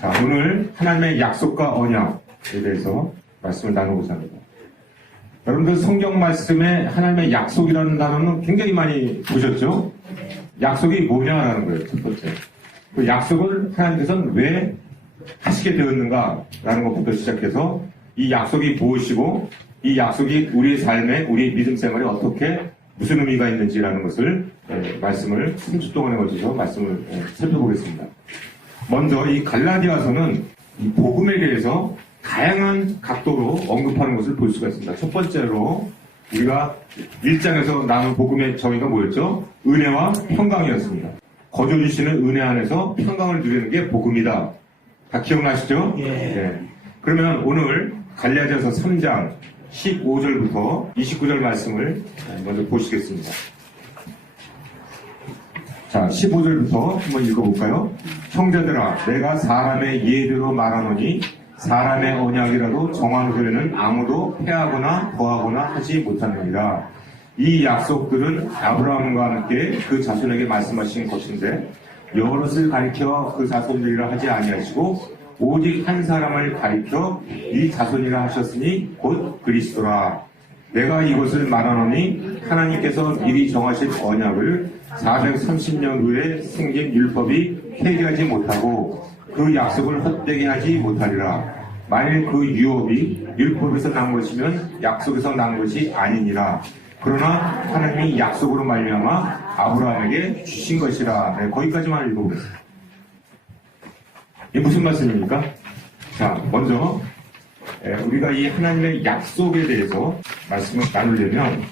자, 오늘 하나님의 약속과 언약에 대해서 말씀을 나누고자 합니다. 여러분들 성경 말씀에 하나님의 약속이라는 단어는 굉장히 많이 보셨죠? 약속이 뭐냐라는 거예요, 첫 번째. 그 약속을 하나님께서는 왜 하시게 되었는가라는 것부터 시작해서 이 약속이 무엇이고 이 약속이 우리의 삶에, 우리의 믿음 생활에 어떻게 무슨 의미가 있는지라는 것을 말씀을 3주 동안에 걸쳐서 말씀을 살펴보겠습니다. 먼저 이 갈라디아서는 이 복음에 대해서 다양한 각도로 언급하는 것을 볼 수가 있습니다. 첫 번째로 우리가 1장에서 나눈 복음의 정의가 뭐였죠? 은혜와 평강이었습니다. 거저 주시는 은혜 안에서 평강을 누리는 게 복음이다. 다 기억나시죠? 예. 네. 그러면 오늘 갈라디아서 3장 15절부터 29절 말씀을 먼저 보시겠습니다. 자, 15절부터 한번 읽어볼까요? 형제들아, 내가 사람의 예대로 말하노니 사람의 언약이라도 정한 후에는 아무도 폐하거나 더하거나 하지 못하느니라. 이 약속들은 아브라함과 함께 그 자손에게 말씀하신 것인데 여럿을 가리켜 그 자손들이라 하지 아니하시고 오직 한 사람을 가리켜 이 자손이라 하셨으니 곧 그리스도라. 내가 이것을 말하노니 하나님께서 미리 정하신 언약을 430년 후에 생긴 율법이 폐기하지 못하고 그 약속을 헛되게 하지 못하리라. 만일 그 유업이 율법에서 난 것이면 약속에서 난 것이 아니니라. 그러나 하나님이 약속으로 말미암아 아브라함에게 주신 것이라. 네, 거기까지만 읽어보겠습니다. 이게 무슨 말씀입니까? 자, 먼저 우리가 이 하나님의 약속에 대해서 말씀을 나누려면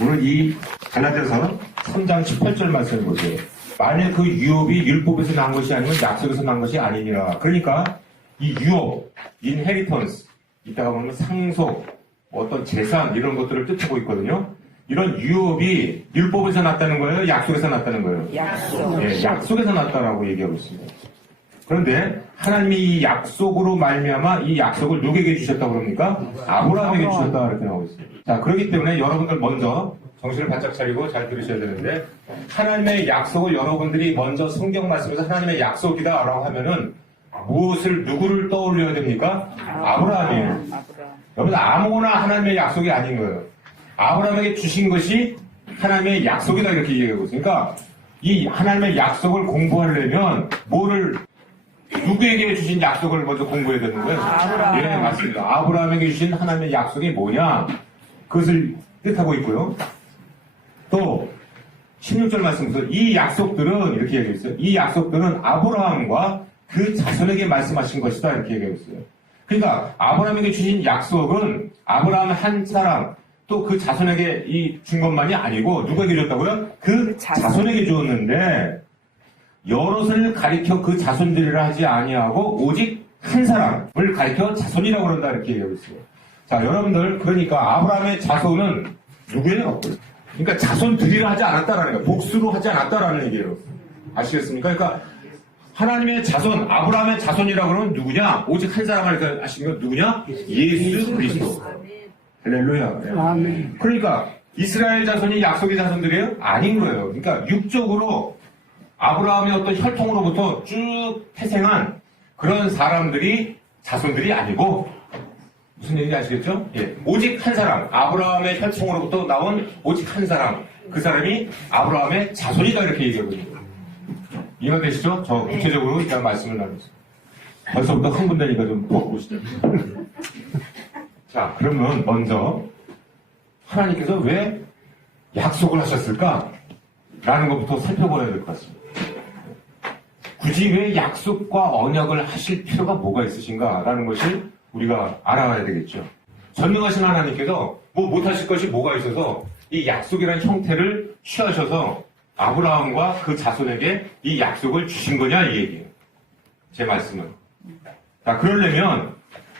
오늘 이 갈라디아서 3장 18절 말씀을 보세요. 만일 그 유업이 율법에서 난 것이 아니면 약속에서 난 것이 아니니라. 그러니까 이 유업, 인헤리턴스, 이따가 보면 상속, 어떤 재산 이런 것들을 뜻하고 있거든요. 이런 유업이 율법에서 났다는 거예요? 약속에서 났다는 거예요? 약속. 네, 약속에서 났다라고 얘기하고 있습니다. 그런데 하나님이 이 약속으로 말미암아 이 약속을 누구에게 주셨다고 그럽니까? 아브라함에게 주셨다 이렇게 나오고 있습니다. 자, 그렇기 때문에 여러분들 먼저 정신을 바짝 차리고 잘 들으셔야 되는데 하나님의 약속을 여러분들이 먼저 성경 말씀에서 하나님의 약속이다라고 하면은 무엇을 누구를 떠올려야 됩니까? 아브라함이에요. 여러분 아무나 하나님의 약속이 아닌 거예요. 아브라함에게 주신 것이 하나님의 약속이다 이렇게 얘기하고 있어요. 그러니까 이 하나님의 약속을 공부하려면 뭐를 누구에게 주신 약속을 먼저 공부해야 되는 거예요? 아브라함. 예, 맞습니다. 아브라함에게 주신 하나님의 약속이 뭐냐? 그것을 뜻하고 있고요. 또 16절 말씀에서 이 약속들은 이렇게 얘기하고 있어요. 이 약속들은 아브라함과 그 자손에게 말씀하신 것이다 이렇게 얘기하고 있어요. 그러니까 아브라함에게 주신 약속은 아브라함 한 사람 또 그 자손에게 준 것만이 아니고 누구에게 줬다고요? 그 자손에게 주었는데 여럿을 가리켜 그 자손들이라 하지 아니하고 오직 한 사람을 가리켜 자손이라고 그런다 이렇게 얘기하고 있어요. 자, 여러분들 그러니까 아브라함의 자손은 누구예요? 그러니까 자손들이라 하지 않았다라는 거예요. 복수로 하지 않았다라는 얘기예요. 아시겠습니까? 그러니까 하나님의 자손, 아브라함의 자손이라고 그러면 누구냐? 오직 한 사람을 하시는 건 누구냐? 예수 그리스도. 할렐루야. 아멘. 그러니까 이스라엘 자손이 약속의 자손들이에요? 아닌 거예요. 그러니까 육적으로 아브라함의 어떤 혈통으로부터 쭉 태생한 그런 사람들이 자손들이 아니고 무슨 얘기인지 아시겠죠? 예. 오직 한 사람, 아브라함의 혈통으로부터 나온 오직 한 사람, 그 사람이 아브라함의 자손이다 이렇게 얘기하거든요. 이해가 되시죠? 저 구체적으로 일단 말씀을 나누겠습니다. 벌써부터 흥분되니까 좀 보시죠. 자, 그러면 먼저 하나님께서 왜 약속을 하셨을까? 라는 것부터 살펴봐야 될 것 같습니다. 굳이 왜 약속과 언약을 하실 필요가 뭐가 있으신가? 라는 것을 우리가 알아가야 되겠죠. 전능하신 하나님께서 뭐 못하실 것이 뭐가 있어서 이 약속이라는 형태를 취하셔서 아브라함과 그 자손에게 이 약속을 주신 거냐 이 얘기예요. 제 말씀은. 자, 그러려면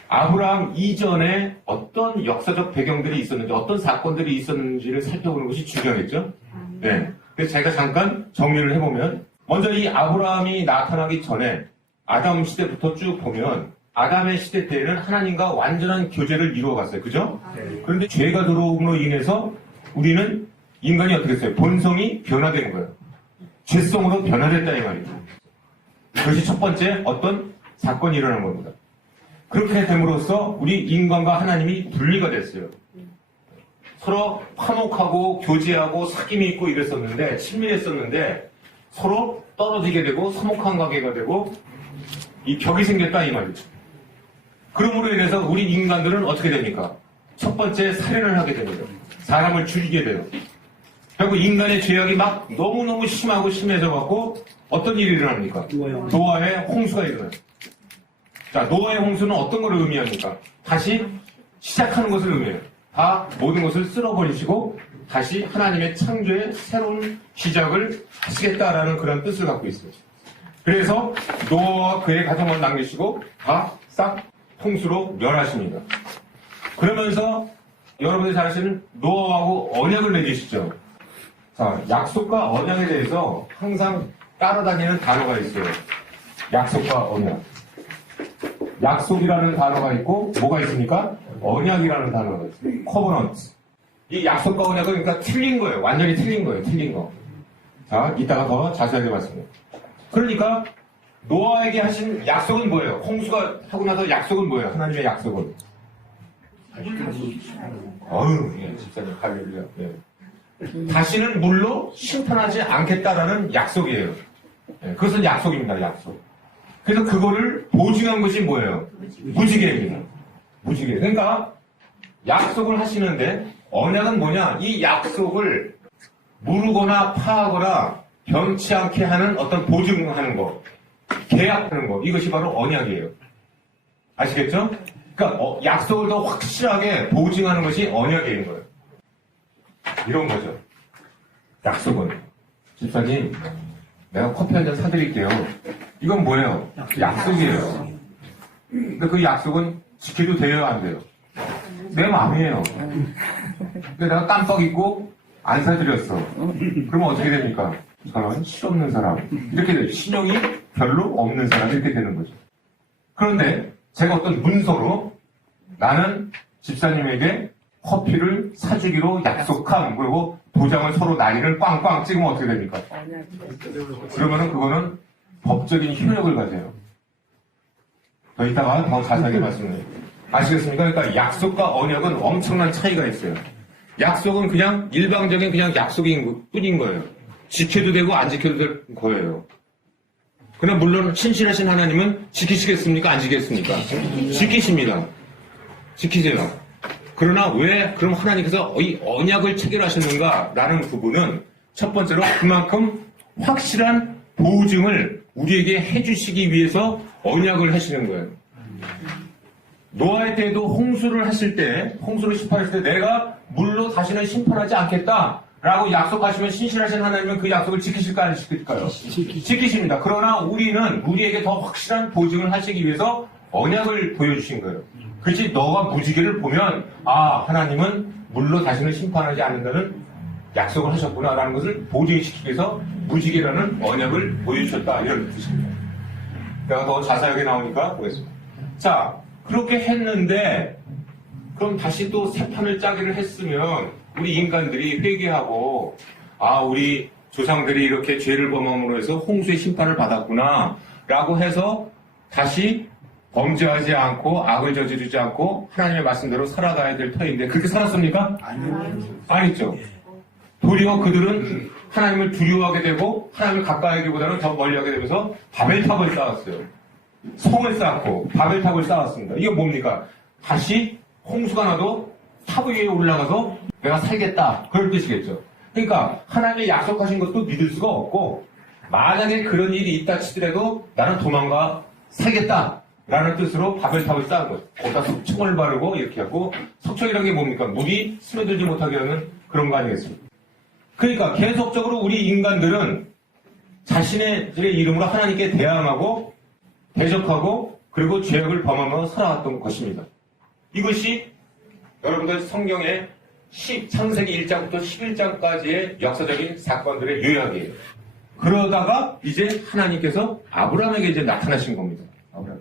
아브라함 이전에 어떤 역사적 배경들이 있었는지 어떤 사건들이 있었는지를 살펴보는 것이 중요하겠죠. 네. 그래서 제가 잠깐 정리를 해보면 먼저 이 아브라함이 나타나기 전에 아담 시대부터 쭉 보면 아담의 시대 때에는 하나님과 완전한 교제를 이루어갔어요. 그죠? 그런데 죄가 들어옴으로 인해서 우리는 인간이 어떻게 했어요? 본성이 변화된 거예요. 죄성으로 변화됐다 이 말이죠. 그것이 첫 번째 어떤 사건이 일어난 겁니다. 그렇게 됨으로써 우리 인간과 하나님이 분리가 됐어요. 서로 화목하고 교제하고 사귐이 있고 이랬었는데, 친밀했었는데 서로 떨어지게 되고 서먹한 관계가 되고 이 벽이 생겼다 이 말이죠. 그러므로 인해서 우리 인간들은 어떻게 됩니까? 첫 번째 살인을 하게 됩니다. 사람을 죽이게 돼요. 결국 인간의 죄악이 막 너무너무 심하고 심해져 갖고 어떤 일이 일어납니까? 노아의 홍수가 일어나요. 자, 노아의 홍수는 어떤 걸 의미합니까? 다시 시작하는 것을 의미해요. 다 모든 것을 쓸어버리시고 다시 하나님의 창조의 새로운 시작을 하시겠다라는 그런 뜻을 갖고 있어요. 그래서 노아와 그의 가정을 남기시고 다 싹 홍수로 멸하십니다. 그러면서 여러분들이 잘 아시는 노아하고 언약을 맺으시죠. 자, 약속과 언약에 대해서 항상 따라다니는 단어가 있어요. 약속과 언약. 약속이라는 단어가 있고 뭐가 있습니까? 언약이라는 단어가 있어요. 커버넌트. 이 약속과 언약은 그러니까 틀린 거예요. 완전히 틀린 거예요. 틀린 거. 자, 이따가 더 자세하게 말씀해요. 그러니까 노아에게 하신 약속은 뭐예요? 홍수가 하고 나서 약속은 뭐예요? 하나님의 약속은. 어휴, 예, 집사님 할렐루야. 예. 다시는 물로 심판하지 않겠다라는 약속이에요. 예, 그것은 약속입니다. 약속. 그래서 그거를 보증한 것이 뭐예요? 무지개입니다. 무지개. 그러니까 약속을 하시는데 언약은 뭐냐? 이 약속을 무르거나 파하거나 변치 않게 하는 어떤 보증하는 거, 계약하는 거, 이것이 바로 언약이에요. 아시겠죠? 그러니까 약속을 더 확실하게 보증하는 것이 언약인 거예요. 이런 거죠. 약속은. 집사님, 내가 커피 한 잔 사드릴게요. 이건 뭐예요? 약속이에요. 근데 그 약속은 지켜도 돼요, 안 돼요? 내 마음이에요. 근데 내가 깜빡 잊고 안 사드렸어. 그러면 어떻게 됩니까? 저는 실없는 사람. 이렇게 돼요. 신용이 별로 없는 사람. 이렇게 되는 거죠. 그런데 제가 어떤 문서로 나는 집사님에게 커피를 사주기로 약속함. 그리고 도장을 서로 나이를 꽝꽝 찍으면 어떻게 됩니까? 그러면은 그거는 법적인 효력을 가져요. 더 이따가 더 자세하게 말씀드려요. 아시겠습니까? 그러니까 약속과 언약은 엄청난 차이가 있어요. 약속은 그냥 일방적인 그냥 약속인 뿐인 거예요. 지켜도 되고 안 지켜도 될 거예요. 그러나 물론 신실하신 하나님은 지키시겠습니까? 안 지키겠습니까? 지키십니다. 지키세요. 그러나 왜 그럼 하나님께서 이 언약을 체결하셨는가라는 부분은 첫 번째로 그만큼 확실한 보증을 우리에게 해주시기 위해서 언약을 하시는 거예요. 노아의 때에도 홍수를 하실 때, 홍수를 심판했을 때 내가 물로 다시는 심판하지 않겠다라고 약속하시면 신실하신 하나님은 그 약속을 지키실까 안 지킬까요? 지키십니다. 그러나 우리는 우리에게 더 확실한 보증을 하시기 위해서 언약을 보여주신 거예요. 그렇지 너가 무지개를 보면 아 하나님은 물로 다시는 심판하지 않는다는 약속을 하셨구나라는 것을 보증시키기 위해서 무지개라는 언약을 보여주셨다 이런 뜻입니다. 내가 더 자세하게 나오니까 보겠습니다. 자 그렇게 했는데 그럼 다시 또 새 판을 짜기를 했으면 우리 인간들이 회개하고 아 우리 조상들이 이렇게 죄를 범함으로 해서 홍수의 심판을 받았구나 라고 해서 다시 범죄하지 않고 악을 저지르지 않고 하나님의 말씀대로 살아가야 될 터인데 그렇게 살았습니까? 아니죠. 도리어 그들은 하나님을 두려워하게 되고 하나님을 가까이 하기보다는 더 멀리하게 되면서 바벨탑을 쌓았어요. 성을 쌓고 바벨탑을 쌓았습니다. 이게 뭡니까? 다시 홍수가 나도 탑 위에 올라가서 내가 살겠다 그럴 뜻이겠죠. 그러니까 하나님이 약속하신 것도 믿을 수가 없고 만약에 그런 일이 있다 치더라도 나는 도망가 살겠다 라는 뜻으로 바벨탑을 쌓은 거예요. 거기다 석청을 바르고 이렇게 하고 석청이라는 게 뭡니까? 물이 스며들지 못하게 하는 그런 거 아니겠습니까? 그러니까 계속적으로 우리 인간들은 자신의 이름으로 하나님께 대항하고 대적하고 그리고 죄악을 범하며 살아왔던 것입니다. 이것이 여러분들 성경의 창세기 1장부터 11장까지의 역사적인 사건들의 요약이에요. 그러다가 이제 하나님께서 아브라함에게 이제 나타나신 겁니다. 아브라함.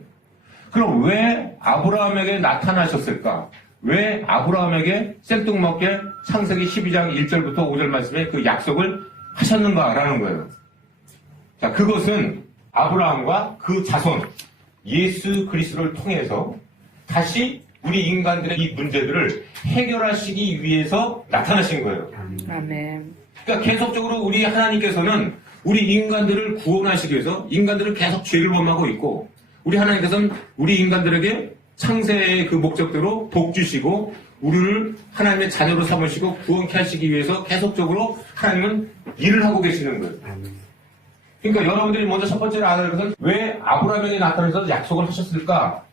그럼 왜 아브라함에게 나타나셨을까? 왜 아브라함에게 생뚱맞게 창세기 12장 1절부터 5절 말씀에 그 약속을 하셨는가라는 거예요. 자, 그것은 아브라함과 그 자손, 예수 그리스도를 통해서 다시 우리 인간들의 이 문제들을 해결하시기 위해서 나타나신 거예요. 아멘. 그러니까 계속적으로 우리 하나님께서는 우리 인간들을 구원하시기 위해서 인간들을 계속 죄를 범하고 있고, 우리 하나님께서는 우리 인간들에게 창세의 그 목적대로 복 주시고 우리를 하나님의 자녀로 삼으시고 구원케 하시기 위해서 계속적으로 하나님은 일을 하고 계시는 거예요. 그러니까 여러분들이 먼저 첫 번째로 알아야 할 것은 왜 아브라함에게 나타나서 약속을 하셨을까?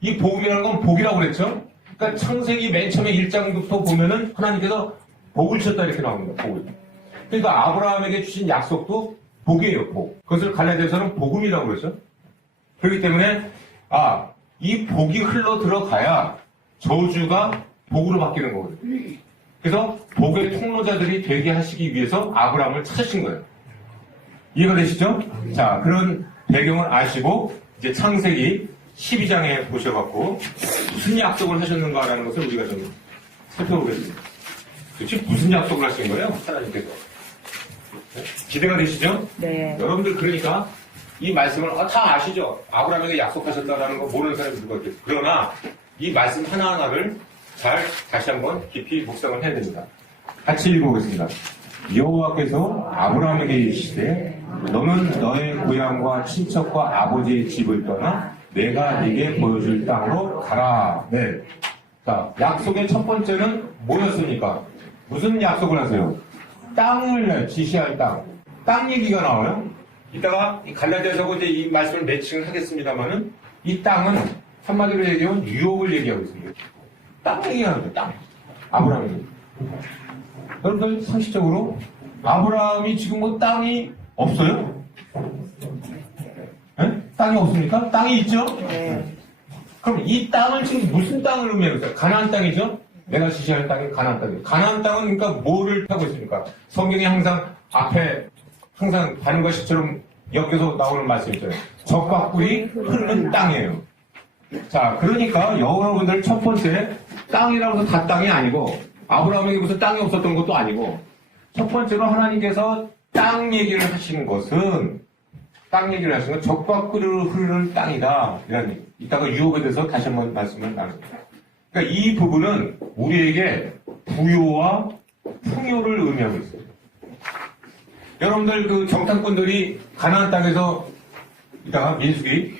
이 복이라는 건 복이라고 그랬죠? 그러니까 창세기 맨 처음에 1장부터 보면은 하나님께서 복을 주셨다 이렇게 나옵니다. 복을. 그러니까 아브라함에게 주신 약속도 복이에요. 복. 그것을 갈라디아서는 복음이라고 그러죠. 그렇기 때문에 이 복이 흘러 들어가야 저주가 복으로 바뀌는 거거든요. 그래서 복의 통로자들이 되게 하시기 위해서 아브라함을 찾으신 거예요. 이해가 되시죠? 자, 그런 배경을 아시고 이제 창세기 12장에 보셔갖고 무슨 약속을 하셨는가라는 것을 우리가 좀 살펴보겠습니다. 도대체 무슨 약속을 하신 거예요? 하나님께서. 기대가 되시죠? 네. 여러분들 그러니까 이 말씀을 다 아시죠? 아브라함에게 약속하셨다라는 거 모르는 사람이 누가 있겠어요. 그러나 이 말씀 하나하나를 잘 다시 한번 깊이 묵상을 해야 됩니다. 같이 읽어보겠습니다. 여호와께서 아브라함에게 이르시되 너는 너의 고향과 친척과 아버지의 집을 떠나 내가 네게 보여줄 땅으로 가라. 네. 자, 약속의 첫 번째는 뭐였습니까? 무슨 약속을 하세요? 땅을 지시할 땅. 땅 얘기가 나와요. 이따가 갈라디아서고 이제 이 말씀을 매칭을 하겠습니다만은 이 땅은 한마디로 얘기하면 유업을 얘기하고 있습니다. 땅 얘기하는 거예요. 땅. 아브라함이. 여러분들 상식적으로 아브라함이 지금 뭐 땅이 없어요? 네? 땅이 없습니까? 땅이 있죠? 네. 그럼 이 땅은 지금 무슨 땅을 의미하고 있어요? 가나안 땅이죠? 내가 지시하는 땅이 가나안 땅이에요. 가나안 땅은 그러니까 뭐를 하고 있습니까? 성경이 항상 앞에 항상 반응과 시처럼 엮여서 나오는 말씀 있잖아요. 적과 꿀이 흐르는 땅이에요. 자, 그러니까 여러분들 첫 번째 땅이라고 해서 다 땅이 아니고 아브라함에게 무슨 땅이 없었던 것도 아니고 첫 번째로 하나님께서 땅 얘기를 하시는 것은 적과 꿀이 흐르는 땅이다. 이런 얘기. 이따가 유업에 대해서 다시 한번 말씀을 나눕니다. 그러니까 이 부분은 우리에게 부요와 풍요를 의미하고 있어요. 여러분들 그 정탐꾼들이 가나안 땅에서 이따가 민수기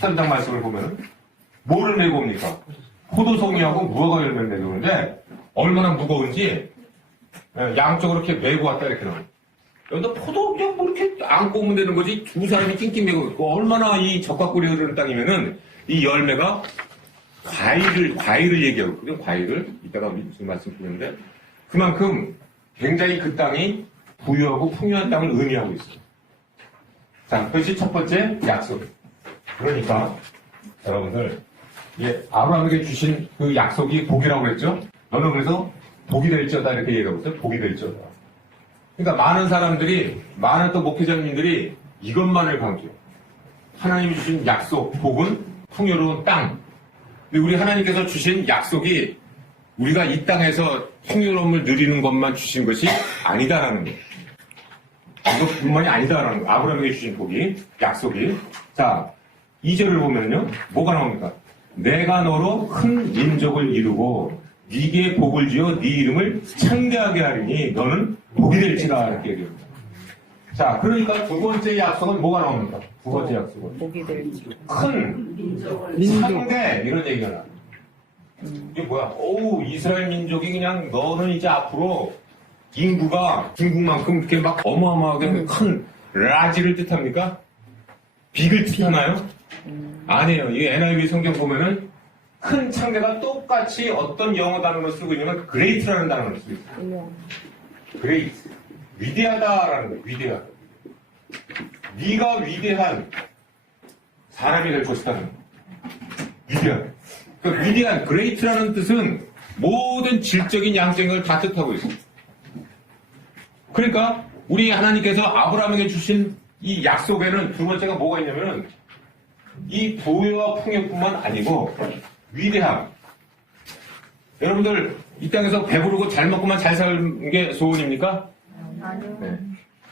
13장 말씀을 보면 뭐를 메고 옵니까? 포도송이하고 무화과 열매를 메고 오는데 얼마나 무거운지 양쪽으로 이렇게 메고 왔다 이렇게 나와요. 여기다 포도 그냥 뭐 이렇게 안고 오면 되는 거지 두 사람이 낑낑 메고 있고 얼마나 이 적과 꿀이 흐르는 땅이면은 이 열매가 과일을 얘기하고 있거든요. 과일을 이따가 무슨 말씀 드리는데 그만큼 굉장히 그 땅이 부유하고 풍요한 땅을 의미하고 있어요. 자, 그것이 첫 번째 약속. 그러니까 여러분들 아브라함에게 주신 그 약속이 복이라고 그랬죠? 너는 그래서 복이 될지어다 이렇게 얘기하고 있어요. 복이 될지어다. 그러니까 많은 사람들이 많은 또 목회자님들이 이것만을 강조해요. 하나님이 주신 약속, 복은 풍요로운 땅. 근데 우리 하나님께서 주신 약속이 우리가 이 땅에서 풍요로움을 누리는 것만 주신 것이 아니다라는 거예요. 이것뿐만이 아니다라는 거예요. 아브라함에게 주신 복이, 약속이. 자, 2절을 보면요. 뭐가 나옵니까? 내가 너로 큰 민족을 이루고 네게 복을 지어 네 이름을 창대하게 하리니 너는 복이 될지라 이렇게 얘기합니다. 자, 그러니까 두 번째 약속은 뭐가 나옵니까? 두 번째 약속은 복이 될지. 큰 창대 이런 얘기가 나와요. 이게 뭐야? 이스라엘 민족이 그냥 너는 이제 앞으로 인구가 중국만큼 이렇게 막 어마어마하게 큰 라지를 뜻합니까? 빅을 뜻하나요? 아니에요. 이 NIV 성경 보면은 큰 창대가 똑같이 어떤 영어 단어를 쓰고 있냐면 great라는 단어를 쓰고 있어요. great. 위대하다라는 거예요. 위대하다. 네가 위대한 사람이 될 것이다. 위대한. 그러니까 위대한 great라는 뜻은 모든 질적인 양적인 걸 다 뜻하고 있어요. 그러니까 우리 하나님께서 아브라함에게 주신 이 약속에는 두 번째가 뭐가 있냐면은 이 부유와 풍요뿐만 아니고 위대함. 여러분들 이 땅에서 배부르고 잘 먹고만 잘 사는 게 소원입니까? 아니요. 네.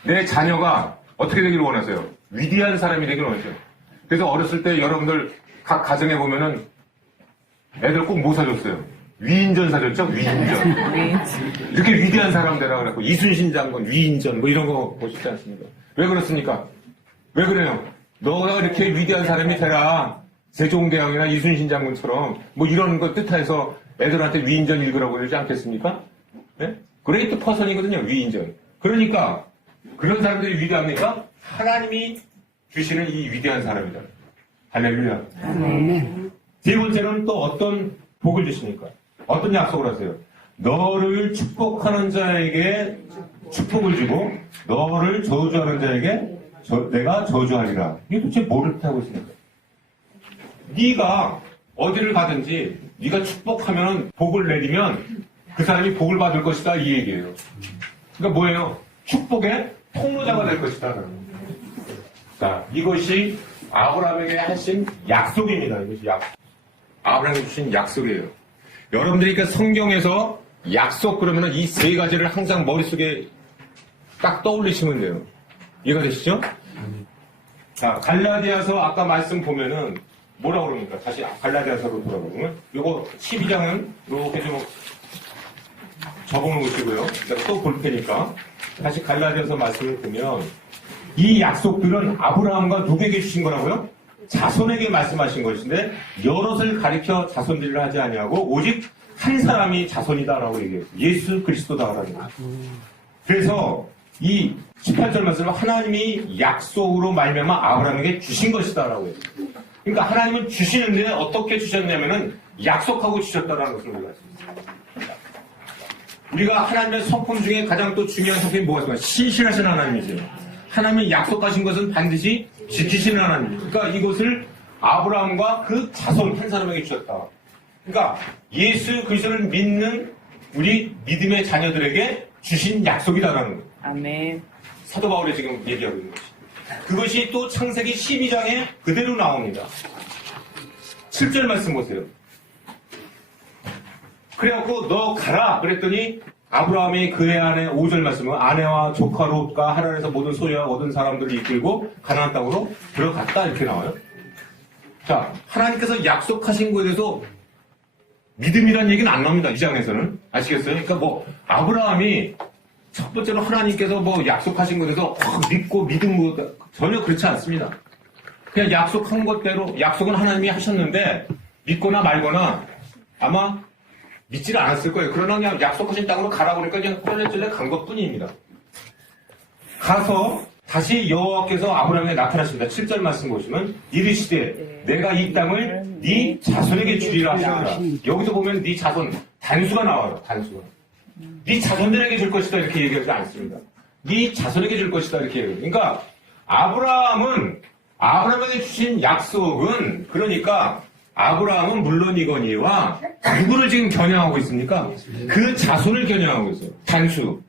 내 자녀가 어떻게 되기를 원하세요? 위대한 사람이 되기를 원하세요. 그래서 어렸을 때 여러분들 각 가정에 보면은 애들 꼭 뭐 사줬어요? 위인전 사줬죠? 위인전. 이렇게 위대한 사람 되라 그랬고, 이순신 장군, 위인전, 뭐 이런 거 보시지 않습니까? 왜 그렇습니까? 왜 그래요? 너가 이렇게 위대한 사람이 되라. 세종대왕이나 이순신 장군처럼, 뭐 이런 거 뜻해서 애들한테 위인전 읽으라고 그러지 않겠습니까? 네? 그레이트 퍼선이거든요, 위인전. 그러니까, 그런 사람들이 위대합니까? 하나님이 주시는 이 위대한 사람이다. 할렐루야. 세 번째는 또 어떤 복을 주십니까? 어떤 약속을 하세요? 너를 축복하는 자에게 축복을 주고 너를 저주하는 자에게 내가 저주하리라. 이게 도대체 뭐를 뜻하고 있습니까? 네가 어디를 가든지 네가 축복하면 복을 내리면 그 사람이 복을 받을 것이다 이 얘기예요. 그러니까 뭐예요? 축복의 통로자가 될 것이다. 자, 이것이 아브라함에게 하신 약속입니다. 이것이 아브라함에게 주신 약속이에요. 여러분들이 그 성경에서 약속 그러면은 이 세 가지를 항상 머릿속에 딱 떠올리시면 돼요. 이해가 되시죠? 자, 갈라디아서 아까 말씀 보면은 뭐라고 그럽니까? 다시 갈라디아서로 돌아보면 요거 12장은 이렇게 좀 적어놓으시고요. 또 볼 테니까 다시 갈라디아서 말씀을 보면 이 약속들은 아브라함과 누구에게 주신 거라고요? 자손에게 말씀하신 것인데 여럿을 가리켜 자손들을 하지 아니하고 오직 한 사람이 자손이다라고 얘기해요. 예수 그리스도다라는 거예요. 그래서 이 18절 말씀은 하나님이 약속으로 말미암아 아브라함에게 주신 것이다라고 해요. 그러니까 하나님은 주시는데 어떻게 주셨냐면은 약속하고 주셨다라는 것을 우리가 알습니다. 우리가 하나님의 성품 중에 가장 또 중요한 성품이 뭐가 있을까요? 신실하신 하나님이죠. 하나님이 약속하신 것은 반드시 지키시는 하나님. 그러니까 이것을 아브라함과 그 자손 한 사람에게 주셨다. 그러니까 예수 그리스도를 믿는 우리 믿음의 자녀들에게 주신 약속이다라는 거예요. 아멘. 사도 바울이 지금 얘기하고 있는 것이. 그것이 또 창세기 12장에 그대로 나옵니다. 7절 말씀 보세요. 그래갖고 너 가라 그랬더니 아브라함이 그의 아내 5절 말씀은 아내와 조카 롯과 하란에서 모든 소유와 얻은 사람들을 이끌고 가나안 땅으로 들어갔다 이렇게 나와요. 자, 하나님께서 약속하신 것에 대해서 믿음이라는 얘기는 안 나옵니다. 이 장에서는. 아시겠어요? 그러니까 뭐 아브라함이 첫 번째로 하나님께서 뭐 약속하신 것에 대해서 믿고 믿은 것 전혀 그렇지 않습니다. 그냥 약속한 것대로 약속은 하나님이 하셨는데 믿거나 말거나 아마 믿지를 않았을 거예요. 그러나 그냥 약속하신 땅으로 가라고 그러니까 그냥 쫄래쫄래 간 것뿐입니다. 가서 다시 여호와께서 아브라함에게 나타나십니다. 7절 말씀 보시면 이르시되 내가 이 땅을 네 자손에게 주리라 하시더라. 여기서 보면 네 자손 단수가 나와요. 단수가. 네 자손들에게 줄 것이다 이렇게 얘기하지 않습니다. 네 자손에게 줄 것이다 이렇게 얘기해요. 그러니까 아브라함에게 주신 약속은 그러니까 아브라함은 물론이거니와 누구를 지금 겨냥하고 있습니까? 그 자손을 겨냥하고 있어요. 단수.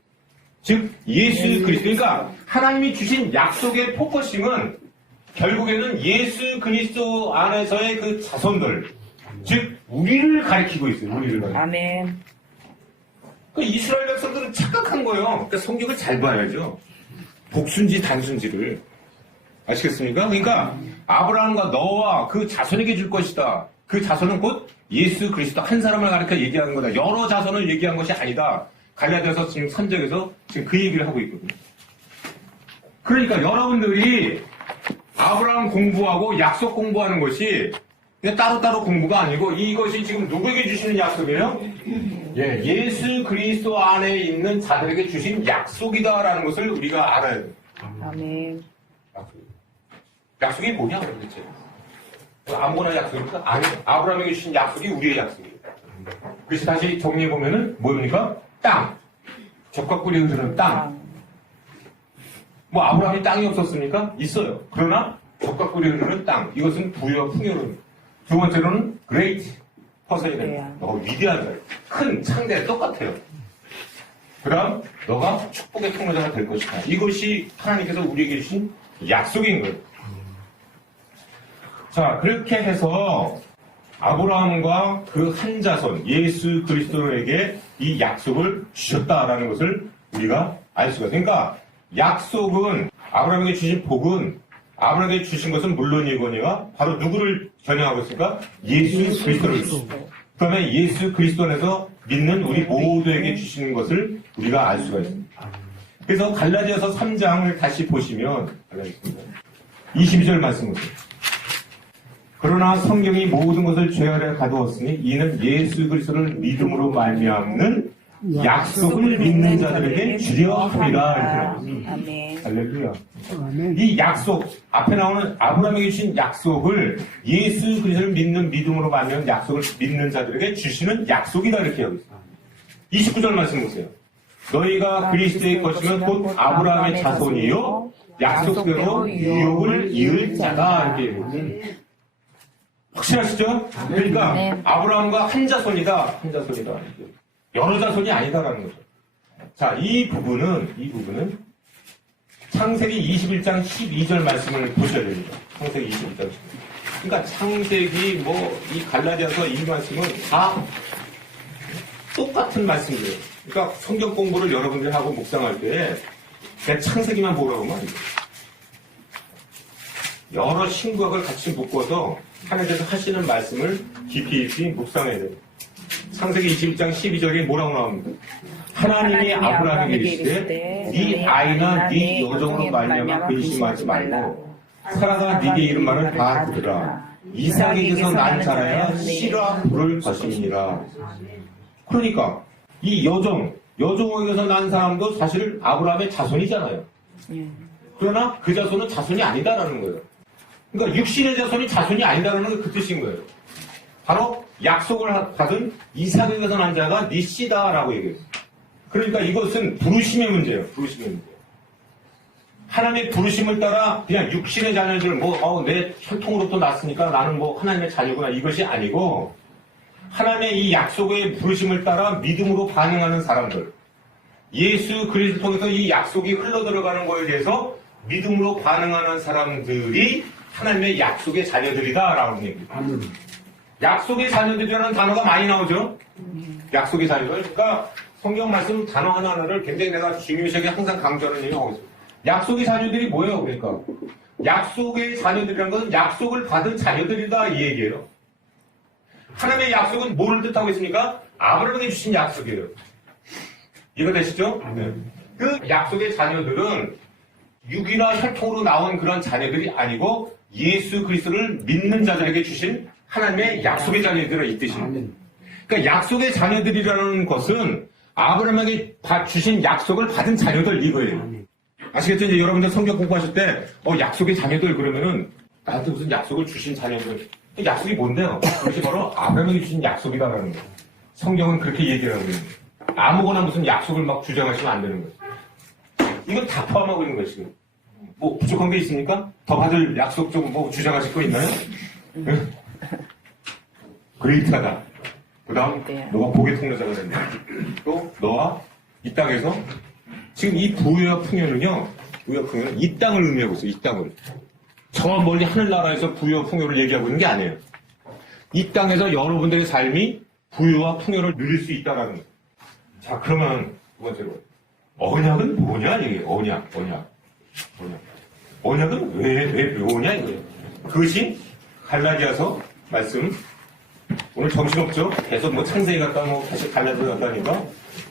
즉 예수 그리스도. 그러니까 하나님이 주신 약속의 포커싱은 결국에는 예수 그리스도 안에서의 그 자손들. 즉 우리를 가리키고 있어요. 우리를 가리키고. 아멘. 그러니까 이스라엘 백성들은 착각한 거예요. 그러니까 성경을 잘 봐야죠. 복순지 단순지를. 아시겠습니까? 그러니까 아브라함과 너와 그 자손에게 줄 것이다. 그 자손은 곧 예수 그리스도 한 사람을 가리켜 얘기하는 거다. 여러 자손을 얘기한 것이 아니다. 갈라디아서 지금 선적에서 지금 그 얘기를 하고 있거든요. 그러니까 여러분들이 아브라함 공부하고 약속 공부하는 것이 그냥 따로따로 공부가 아니고 이것이 지금 누구에게 주시는 약속이에요? 예, 예수 그리스도 안에 있는 자들에게 주신 약속이다라는 것을 우리가 알아야 돼요. 아멘. 약속이 뭐냐 도대체? 아무거나 약속입니까? 아니요. 아브라함에게 주신 약속이 우리의 약속이에요. 그래서 다시 정리해보면은 뭡니까? 땅. 적과 꿀이 흐르는 땅. 뭐 아브라함이 땅이 없었습니까? 있어요. 그러나 적과 꿀이 흐르는 땅. 이것은 부유와 풍요로운. 두 번째로는 great 퍼센이다. 너가 위대한 자예요. 큰 창대 똑같아요. 그 다음 너가 축복의 통로자가 될 것이다. 이것이 하나님께서 우리에게 주신 약속인 거예요. 자, 그렇게 해서 아브라함과 그 한 자손 예수 그리스도에게 이 약속을 주셨다라는 것을 우리가 알 수가 있어요. 그러니까 약속은 아브라함에게 주신 복은 아브라함에게 주신 것은 물론이거니와 바로 누구를 겨냥하고 있을까? 예수 그리스도를 그다음에 예수 그리스도 안에서 믿는 우리 모두에게 주시는 것을 우리가 알 수가 있습니다. 그래서 갈라디아서 3장을 다시 보시면 22절 말씀 보세요. 그러나 성경이 모든 것을 죄 아래 가두었으니 이는 예수 그리스도를 믿음으로 말미암는 약속을 믿는 자들에게 주려 함이라 이렇게 나옵니다. 아멘. 할렐루야. 이 약속 앞에 나오는 아브라함에게 주신 약속을 예수 그리스도를 믿는 믿음으로 말미암는 약속을 믿는 자들에게 주시는 약속이다 이렇게 하고 있습니다. 29절 말씀 보세요. 너희가 그리스도의 것이면 곧 아브라함의 자손이요 약속대로 유업을 이을 자다 이렇게 얘기해요. 확실하시죠? 그러니까 네. 아브라함과 한 자손이다. 한 자손이다. 여러 자손이 아니다라는 거죠. 자, 이 부분은 창세기 21장 12절 말씀을 보셔야 됩니다. 창세기 21장 12절. 그러니까 창세기 이 갈라디아서 이 말씀은 다 똑같은 말씀이에요. 그러니까 성경 공부를 여러분들이 하고 묵상할 때 그냥 창세기만 보라고 하면 안 돼요. 여러 신구학을 같이 묶어서 하나님께서 하시는 말씀을 깊이 깊이 묵상해야 돼요. 창세기 21장 12절에 뭐라고 나옵니까? 하나님이 아브라함에게 이르시되 네 아이나 네 여종으로 말미암아 근심하지 말고 사라가 네게 이른 말을 다 들으라. 이삭에게서 난 자라야 씨라 부를 것임이니라. 그러니까 이 여종에게서 난 사람도 사실 아브라함의 자손이잖아요. 그러나 그 자손은 자손이 아니다라는 거예요. 그러니까 육신의 자손이 자손이 아니다라는 게 그 뜻인 거예요. 바로 약속을 받은 이삭에게서 난 자가 네 씨다라고 얘기했어요. 그러니까 이것은 부르심의 문제예요. 부르심의 문제. 하나님의 부르심을 따라 그냥 육신의 자녀들 내 혈통으로부터 났으니까 나는 하나님의 자녀구나 이것이 아니고 하나님의 이 약속의 부르심을 따라 믿음으로 반응하는 사람들, 예수 그리스도 통해서 이 약속이 흘러들어가는 거에 대해서 믿음으로 반응하는 사람들이 하나님의 약속의 자녀들이다라는 얘기입니다. 약속의 자녀들이라는 단어가 많이 나오죠. 약속의 자녀들. 그러니까 성경 말씀 단어 하나하나를 굉장히 내가 중요시하게 항상 강조하는 얘기가 하고 있어요. 약속의 자녀들이 뭐예요? 그러니까 약속의 자녀들이라는 것은 약속을 받은 자녀들이다 이 얘기예요. 하나님의 약속은 뭐를 뜻하고 있습니까? 아브라함에게 주신 약속이에요. 이해가 되시죠? 네. 그 약속의 자녀들은 육이나 혈통으로 나온 그런 자녀들이 아니고 예수 그리스도를 믿는 자들에게 주신 하나님의 약속의 자녀들이 이 뜻입니다. 그러니까 약속의 자녀들이라는 것은 아브라함에게 주신 약속을 받은 자녀들 이거예요. 아시겠죠? 이제 여러분들 성경 공부하실 때 약속의 자녀들 그러면은 나한테 무슨 약속을 주신 자녀들 약속이 뭔데요? 그것이 바로 아브라함에게 주신 약속이다라는 거예요. 성경은 그렇게 얘기를 하고 있는 거예요. 아무거나 무슨 약속을 막 주장하시면 안 되는 거예요. 이건 다 포함하고 있는 거예요, 지금. 부족한 게 있습니까? 더 받을 약속 좀 주장하실 거 있나요? 그레이트하다. 그 다음, 너가 복의 통로자가 된다. 또, 너와 이 땅에서, 지금 이 부유와 풍요는요, 이 땅을 의미하고 있어요, 이 땅을. 저 멀리 하늘나라에서 부유와 풍요를 얘기하고 있는 게 아니에요. 이 땅에서 여러분들의 삶이 부유와 풍요를 누릴 수 있다는 거예요. 자, 그러면, 두 번째로. 언약은 뭐냐, 이게? 언약. 언약은 왜 뭐냐, 이거예요. 그것이 갈라디아서 말씀. 오늘 정신없죠? 계속 창세기 갔다 다시 갈라디아서 갔다 하니까.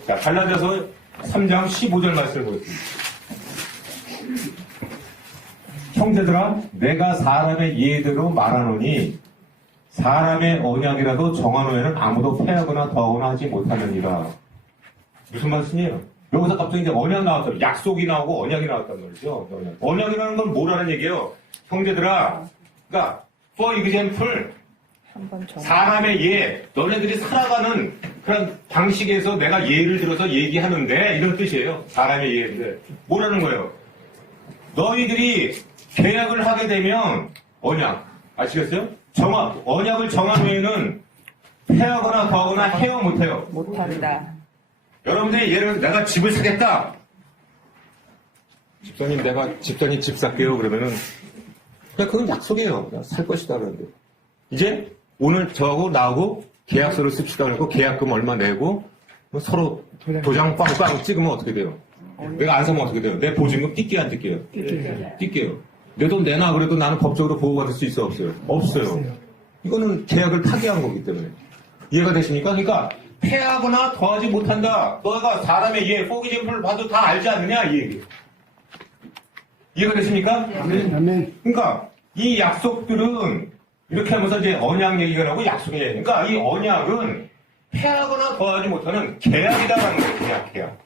자, 갈라디아서 3장 15절 말씀을 보겠습니다. 형제들아, 내가 사람의 예대로 말하노니 사람의 언약이라도 정한 후에는 아무도 패하거나 더하거나 하지 못하느니라. 무슨 말씀이에요? 여기서 갑자기 이제 언약 나왔어요. 약속이 나오고 언약이 나왔단 말이죠. 언약이라는 건 뭐라는 얘기예요? 형제들아, 그러니까 for example, 사람의 예, 너네들이 살아가는 그런 방식에서 내가 예를 들어서 얘기하는데 이런 뜻이에요. 사람의 예인데 뭐라는 거예요? 너희들이 계약을 하게 되면 언약 아시겠어요? 언약을 정한 후에는 패하거나 더하거나 해요 못해요? 못한다. 여러분들이 예를 들어 내가 집을 사겠다. 집사님 집 살게요. 그러면은 그냥 그건 약속이에요. 그냥 살 것이다 그러는데 이제 오늘 저하고 나하고 계약서를 씁시다 그러고 계약금 얼마 내고 서로 도장 빵빵 찍으면 어떻게 돼요? 내가 안 사면 어떻게 돼요? 내 보증금 뛸게요 안 뛸게요? 뛸게요. 내 돈 내놔 그래도 나는 법적으로 보호받을 수 있어 없어요? 없어요. 이거는 계약을 파기한 거기 때문에. 이해가 되십니까? 그러니까 패하거나 더하지 못한다. 너가 사람의 이해, 포기잼플을 봐도 다 알지 않느냐 이 얘기. 이해가 되십니까? 아멘. 그러니까 이 약속들은 이렇게 하면서 이제 언약 얘기가 나오고 약속 얘기. 그러니까 이 언약은 패하거나 더하지 못하는 계약이다라는 거예요. 계약.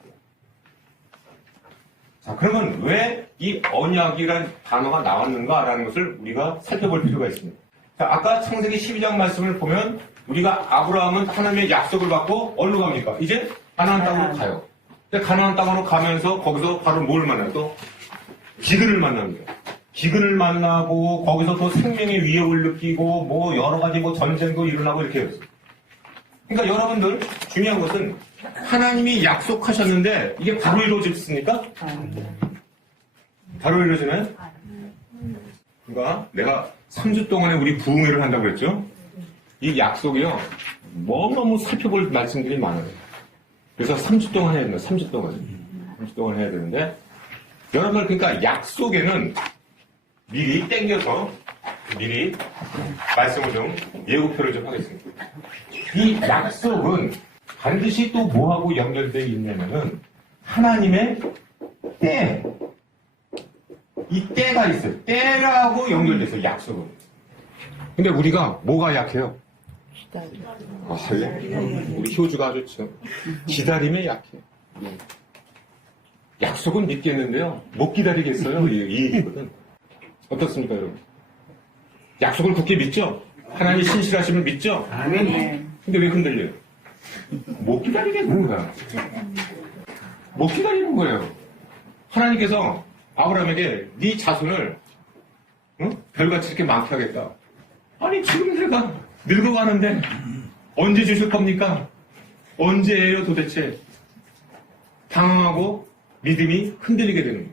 자, 그러면 왜 이 언약이라는 단어가 나왔는가라는 것을 우리가 살펴볼 필요가 있습니다. 자, 아까 창세기 12장 말씀을 보면 우리가 아브라함은 하나님의 약속을 받고 어디로 갑니까? 이제 가나안 땅으로 가요. 근데 가나안 땅으로 가면서 거기서 바로 뭘 만나요? 또 기근을 만납니다. 기근을 만나고 거기서 또 생명의 위협을 느끼고 뭐 여러 가지 뭐 전쟁도 일어나고 이렇게 해요. 그러니까 여러분들 중요한 것은 하나님이 약속하셨는데 이게 바로 이루어졌습니까? 바로 이루어지나요? 그러니까 내가 3주 동안에 우리 부흥회를 한다고 그랬죠? 이 약속이요. 너무너무 살펴볼 말씀들이 많아요. 그래서 3주 동안 해야 된다. 3주 동안. 3주 동안 해야 되는데 여러분들 그러니까 약속에는 미리 땡겨서 미리 말씀을 좀 예고표를 좀 하겠습니다. 이 약속은 반드시 또 뭐하고 연결되어 있냐면은 하나님의 때. 이 때가 있어요. 때라고 연결돼서 있어요, 약속은. 근데 우리가 뭐가 약해요? 우리 효주가 아주 참 기다림에 약해요. 약속은 믿겠는데요. 못 기다리겠어요. 이 얘기거든. 어떻습니까, 여러분? 약속을 굳게 믿죠? 하나님이 신실하심을 믿죠? 아멘. 근데 왜 흔들려요? 못 기다리겠는 거야. 못 기다리는 거예요. 하나님께서 아브라함에게 네 자손을 별같이 이렇게 많게 하겠다. 아니 지금 내가 늙어가는데 언제 주실 겁니까? 언제예요 도대체? 당황하고 믿음이 흔들리게 되는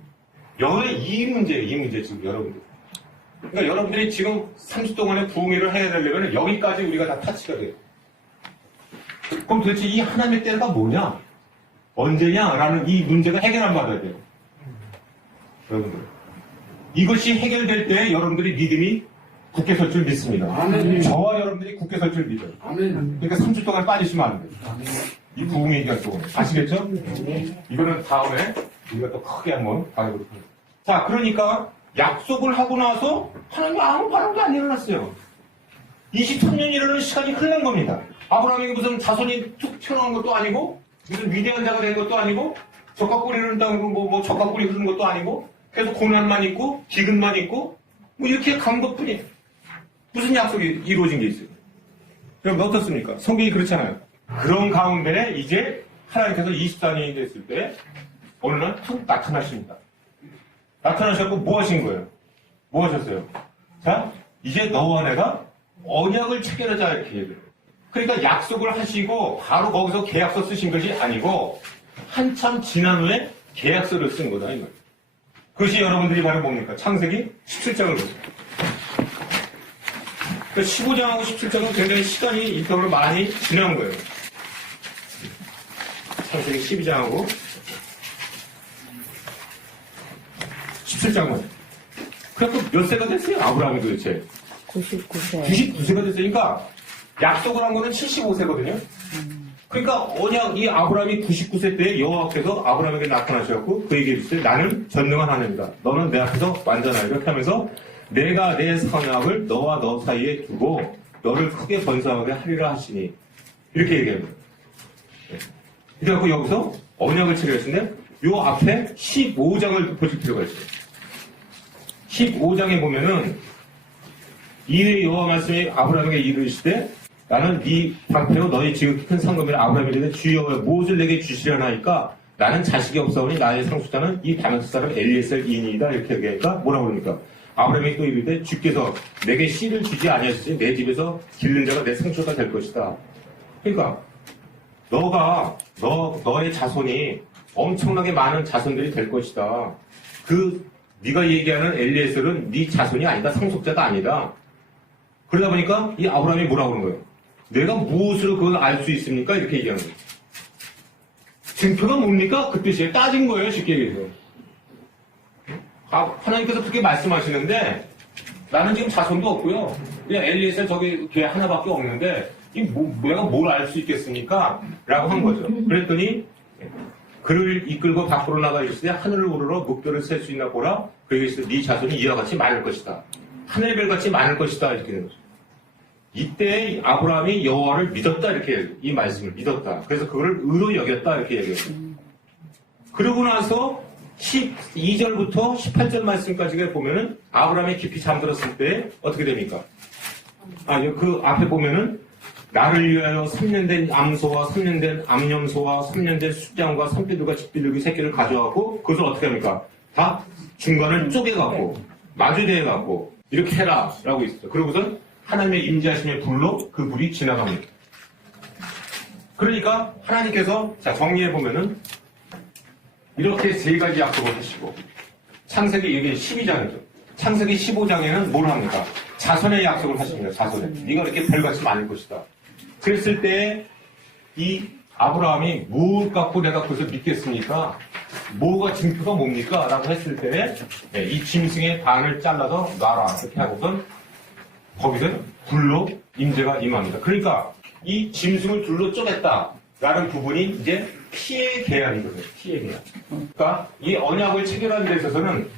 거예요. 이 문제예요. 이 문제 지금 여러분들. 그러니까 여러분들이 지금 30 동안의 부흥회를 해야 되려면 여기까지 우리가 다 타치가 돼요. 그럼 도대체 이 하나님의 때가 뭐냐? 언제냐라는 이 문제가 해결 안 받아야 돼요. 여러분들. 이것이 해결될 때 여러분들이 믿음이 굳게 설 줄 믿습니다. 아멘. 저와 여러분들이 굳게 설 줄 믿어요. 아멘. 그러니까 3주 동안 빠지시면 안 돼요. 이 부흥의 기간 동안. 아시겠죠? 이거는 다음에 우리가 또 크게 한번 다뤄보도록 하겠습니다. 자, 그러니까 약속을 하고 나서 하나님 아무 반응도 안 일어났어요. 23년이라는 시간이 흘른 겁니다. 아브라함에게 무슨 자손이 툭 튀어나온 것도 아니고 무슨 위대한 자가 된 것도 아니고 적각골이 흐른다고 뭐 적각골이 흐르는 것도 아니고 계속 고난만 있고 기근만 있고 뭐 이렇게 간 것뿐이에요. 무슨 약속이 이루어진 게 있어요? 여러분 어떻습니까? 성경이 그렇잖아요. 그런 가운데 이제 하나님께서 24년이 됐을 때 어느 날 툭 나타나십니다. 나타나셨고 뭐 하신 거예요? 뭐 하셨어요? 자, 이제 너와 내가 언약을 체결하자 이렇게 얘기해요. 그러니까 약속을 하시고 바로 거기서 계약서 쓰신 것이 아니고 한참 지난 후에 계약서를 쓴 거다 이 말이에요. 그것이 여러분들이 바로 뭡니까? 창세기 17장을 보세요. 그러니까 15장하고 17장은 굉장히 시간이 이쪽으로 많이 지난 거예요. 창세기 12장하고 17장은. 그래서 몇 세가 됐어요? 아브라함이 도대체. 99세. 99세가 됐어요. 그러니까 약속을 한 거는 75세거든요. 그러니까 언약 이 아브라함이 99세 때 여호와께서 아브라함에게 나타나셔갖고 그에게 이르시되 나는 전능한 하나님이다. 너는 내 앞에서 완전하여 이렇게 하면서 내가 내 선약을 너와 너 사이에 두고 너를 크게 번성하게 하리라 하시니 이렇게 얘기합니다. 그래갖고 여기서 언약을 체결하시는데 요 앞에 15장을 보실 필요가 있어요. 15장에 보면은 이에 여호와 말씀이 아브라함에게 이르시되 나는 네 방패로 너희 지극히 큰 상급이라 아브라함이 이르되 주여 무엇을 내게 주시려나이까 나는 자식이 없사오니 나의 상속자는 이 다메섹 사람 엘리에셀 이인이다 이렇게 얘기하니까 뭐라고 그럽니까? 아브라함이 또 이르되 주께서 내게 씨를 주지 아니하시니 내 집에서 기른 자가 내 상속자가 될 것이다. 그러니까 너의 자손이 엄청나게 많은 자손들이 될 것이다. 네가 얘기하는 엘리에셀은 네 자손이 아니다. 상속자가 아니다. 그러다 보니까 이 아브라함이 뭐라고 그러는 거예요? 내가 무엇으로 그걸 알 수 있습니까? 이렇게 얘기하는 거예요. 증표가 뭡니까? 그 뜻이에요. 따진 거예요. 쉽게 얘기해서. 하나님께서 그렇게 말씀하시는데 나는 지금 자손도 없고요. 그냥 엘리에셀 저기 걔 하나밖에 없는데 내가 뭘 알 수 있겠습니까? 라고 한 거죠. 그랬더니 그를 이끌고 밖으로 나가 있으되 하늘을 우러러 목표를 셀 수 있나 보라. 그에게 있을 네 자손이 이와 같이 많을 것이다. 하늘의 별같이 많을 것이다. 이렇게 되는 거죠. 이때 아브라함이 여호와를 믿었다. 이렇게 이 말씀을 믿었다. 그래서 그거를 의로 여겼다. 이렇게 얘기해요. 그러고 나서 12절부터 18절 말씀까지 보면은 아브라함이 깊이 잠들었을 때 어떻게 됩니까? 그 앞에 보면은 나를 위하여 3년 된 암소와 3년 된 암염소와 3년 된 숫장과 산비둘과 집비둘기 새끼를 가져가고 그것을 어떻게 합니까? 다 중간을 쪼개갖고 마주대해갖고 이렇게 해라 라고 있어요. 그러고선 하나님의 임재하심의 불로 그 불이 지나갑니다. 그러니까 하나님께서 자 정리해보면은 이렇게 세 가지 약속을 하시고 창세기 여기 12장이죠. 창세기 15장에는 뭘 합니까? 자손의 약속을 하십니다. 자손의. 네가 이렇게 별같이 많을 것이다. 그랬을 때 이 아브라함이 뭘 갖고 내가 그것을 믿겠습니까? 뭐가 증표가 뭡니까? 라고 했을 때 이 짐승의 반을 잘라서 놔라. 이렇게 하고선 거기서 불로 임재가 임합니다. 그러니까 이 짐승을 둘로 쪼갰다. 라는 부분이 이제 피의 계약이거든요. 피의 계약. 그러니까 이 언약을 체결하는 데 있어서는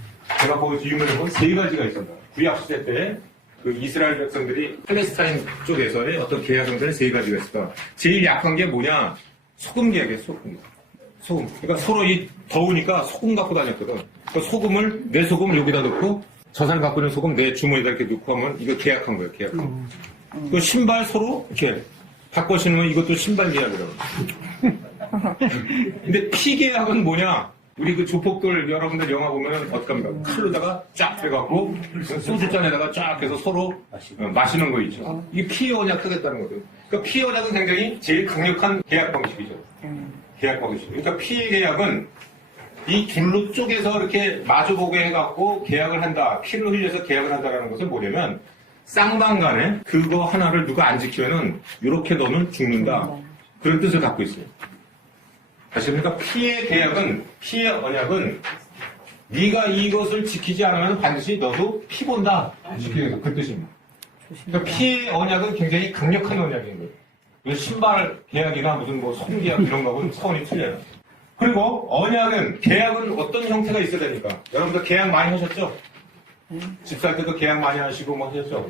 제가 거기서 유명한 건 세 가지가 있습니다. 구약시대 때 그 이스라엘 백성들이 팔레스타인 쪽에서의 어떤 계약성들은 세 가지가 있습니다. 제일 약한 게 뭐냐? 소금 계약이에요. 소금. 그러니까 서로 더우니까 소금 갖고 다녔거든. 그러니까 소금을 내 소금을 여기다 넣고 저 사람 갖고 있는 소금 내 주머니에다 이렇게 넣고 하면 이거 계약한 거예요. 계약한. 그 신발 서로 이렇게 바꿔 신으면 이것도 신발 계약이라고. 근데 피 계약은 뭐냐? 우리 그 조폭들 여러분들 영화 보면은 어떡합니까? 칼로다가 쫙 빼갖고 소주잔에다가 쫙 해서 서로 마시는 거 있죠. 이게 피의 언약 하겠다는 거죠. 그러니까 피의 언약은 굉장히 제일 강력한 계약 방식이죠. 계약 방식. 그러니까 피의 계약은 이 둘로 쪼개서 이렇게 마주보게 해갖고 계약을 한다. 피를 흘려서 계약을 한다라는 것은 뭐냐면 쌍방간에 그거 하나를 누가 안 지키면은 이렇게 너는 죽는다. 그런 뜻을 갖고 있어요. 다시 그러니까 피의 계약은 피의 언약은 네가 이것을 지키지 않으면 반드시 너도 피 본다. 지키기 위해서 그 뜻입니다. 그러니까 피의 언약은 굉장히 강력한 언약인 거예요. 신발 계약이나 무슨 뭐 소금 계약 이런 거하고는 차원이 틀려요. 그리고 언약은 계약은 어떤 형태가 있어야 되니까 여러분들 계약 많이 하셨죠? 집 살 때도 계약 많이 하시고 뭐 하셨죠?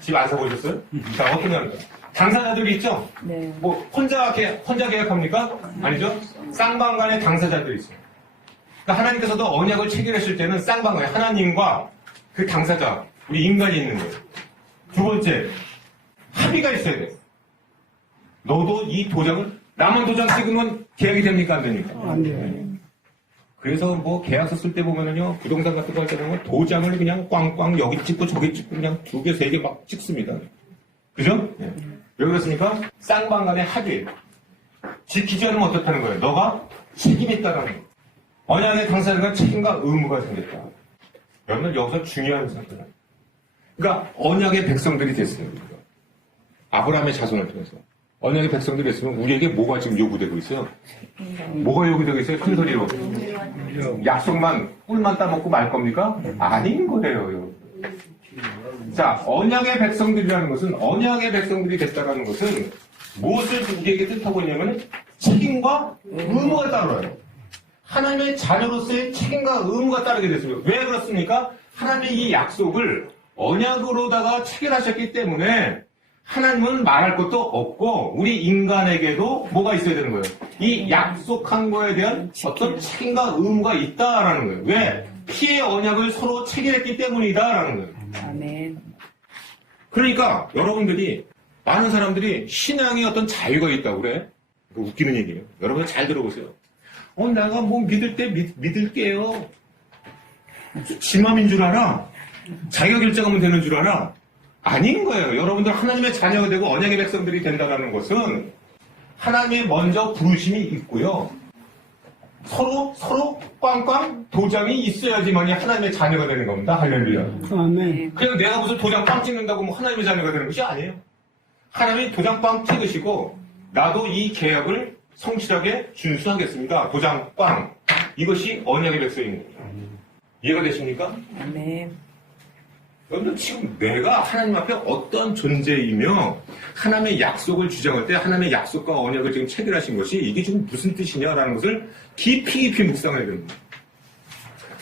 집 안 사보셨어요? 자 어떤 겁니까? 당사자들이 있죠? 네. 뭐 혼자 계약합니까? 아니죠? 쌍방간에 당사자들이 있어요. 그러니까 하나님께서도 언약을 체결했을 때는 쌍방간에 하나님과 그 당사자 우리 인간이 있는 거예요. 두 번째 합의가 있어야 돼요. 너도 이 도장을 나만 도장 찍으면 계약이 됩니까? 안 됩니까? 안 돼요. 그래서 뭐 계약서 쓸 때 보면은요 부동산 같은 거 할 때는 도장을 그냥 꽝꽝 여기 찍고 저기 찍고 그냥 2개, 3개 막 찍습니다. 그죠? 네. 왜 그렇습니까? 쌍방간의 합의. 지키지 않으면 어떻다는 거예요? 너가 책임이 있다는 거예요. 언약의 당사자가 책임과 의무가 생겼다. 여러분 여기서 중요한 사건이에요. 그러니까 언약의 백성들이 됐어요. 아브라함의 자손을 통해서. 언약의 백성들이 됐으면 우리에게 뭐가 지금 요구되고 있어요? 뭐가 요구되고 있어요? 큰 소리로. 약속만 꿀만 따먹고 말 겁니까? 아닌 거예요. 여러분. 자, 언약의 백성들이라는 것은 언약의 백성들이 됐다는 것은 무엇을 우리에게 뜻하고 있냐면 책임과 의무가 따라요. 하나님의 자녀로서의 책임과 의무가 따르게 됐습니다. 왜 그렇습니까? 하나님의 이 약속을 언약으로다가 체결하셨기 때문에 하나님은 말할 것도 없고 우리 인간에게도 뭐가 있어야 되는 거예요? 이 약속한 거에 대한 어떤 책임과 의무가 있다라는 거예요. 왜? 피의 언약을 서로 체결했기 때문이다라는 거예요. 아멘. 그러니까 여러분들이 많은 사람들이 신앙에 어떤 자유가 있다고 그래. 웃기는 얘기예요. 여러분 잘 들어보세요. 내가 뭐 믿을 때 믿을게요. 지 맘인 줄 알아? 자기가 결정하면 되는 줄 알아? 아닌 거예요. 여러분들 하나님의 자녀가 되고 언약의 백성들이 된다는 것은 하나님의 먼저 부르심이 있고요. 서로 꽝꽝 도장이 있어야지만이 하나님의 자녀가 되는 겁니다. 할렐루야. 아멘. 그냥 내가 무슨 도장 빵 찍는다고 뭐 하나님의 자녀가 되는 것이 아니에요. 하나님이 도장 빵 찍으시고 나도 이 계약을 성실하게 준수하겠습니다. 도장 빵. 이것이 언약의 백성인 겁니다. 이해가 되십니까? 아멘. 여러분들 지금 내가 하나님 앞에 어떤 존재이며 하나님의 약속을 주장할 때 하나님의 약속과 언약을 지금 체결하신 것이 이게 지금 무슨 뜻이냐라는 것을 깊이 묵상해야 됩니다.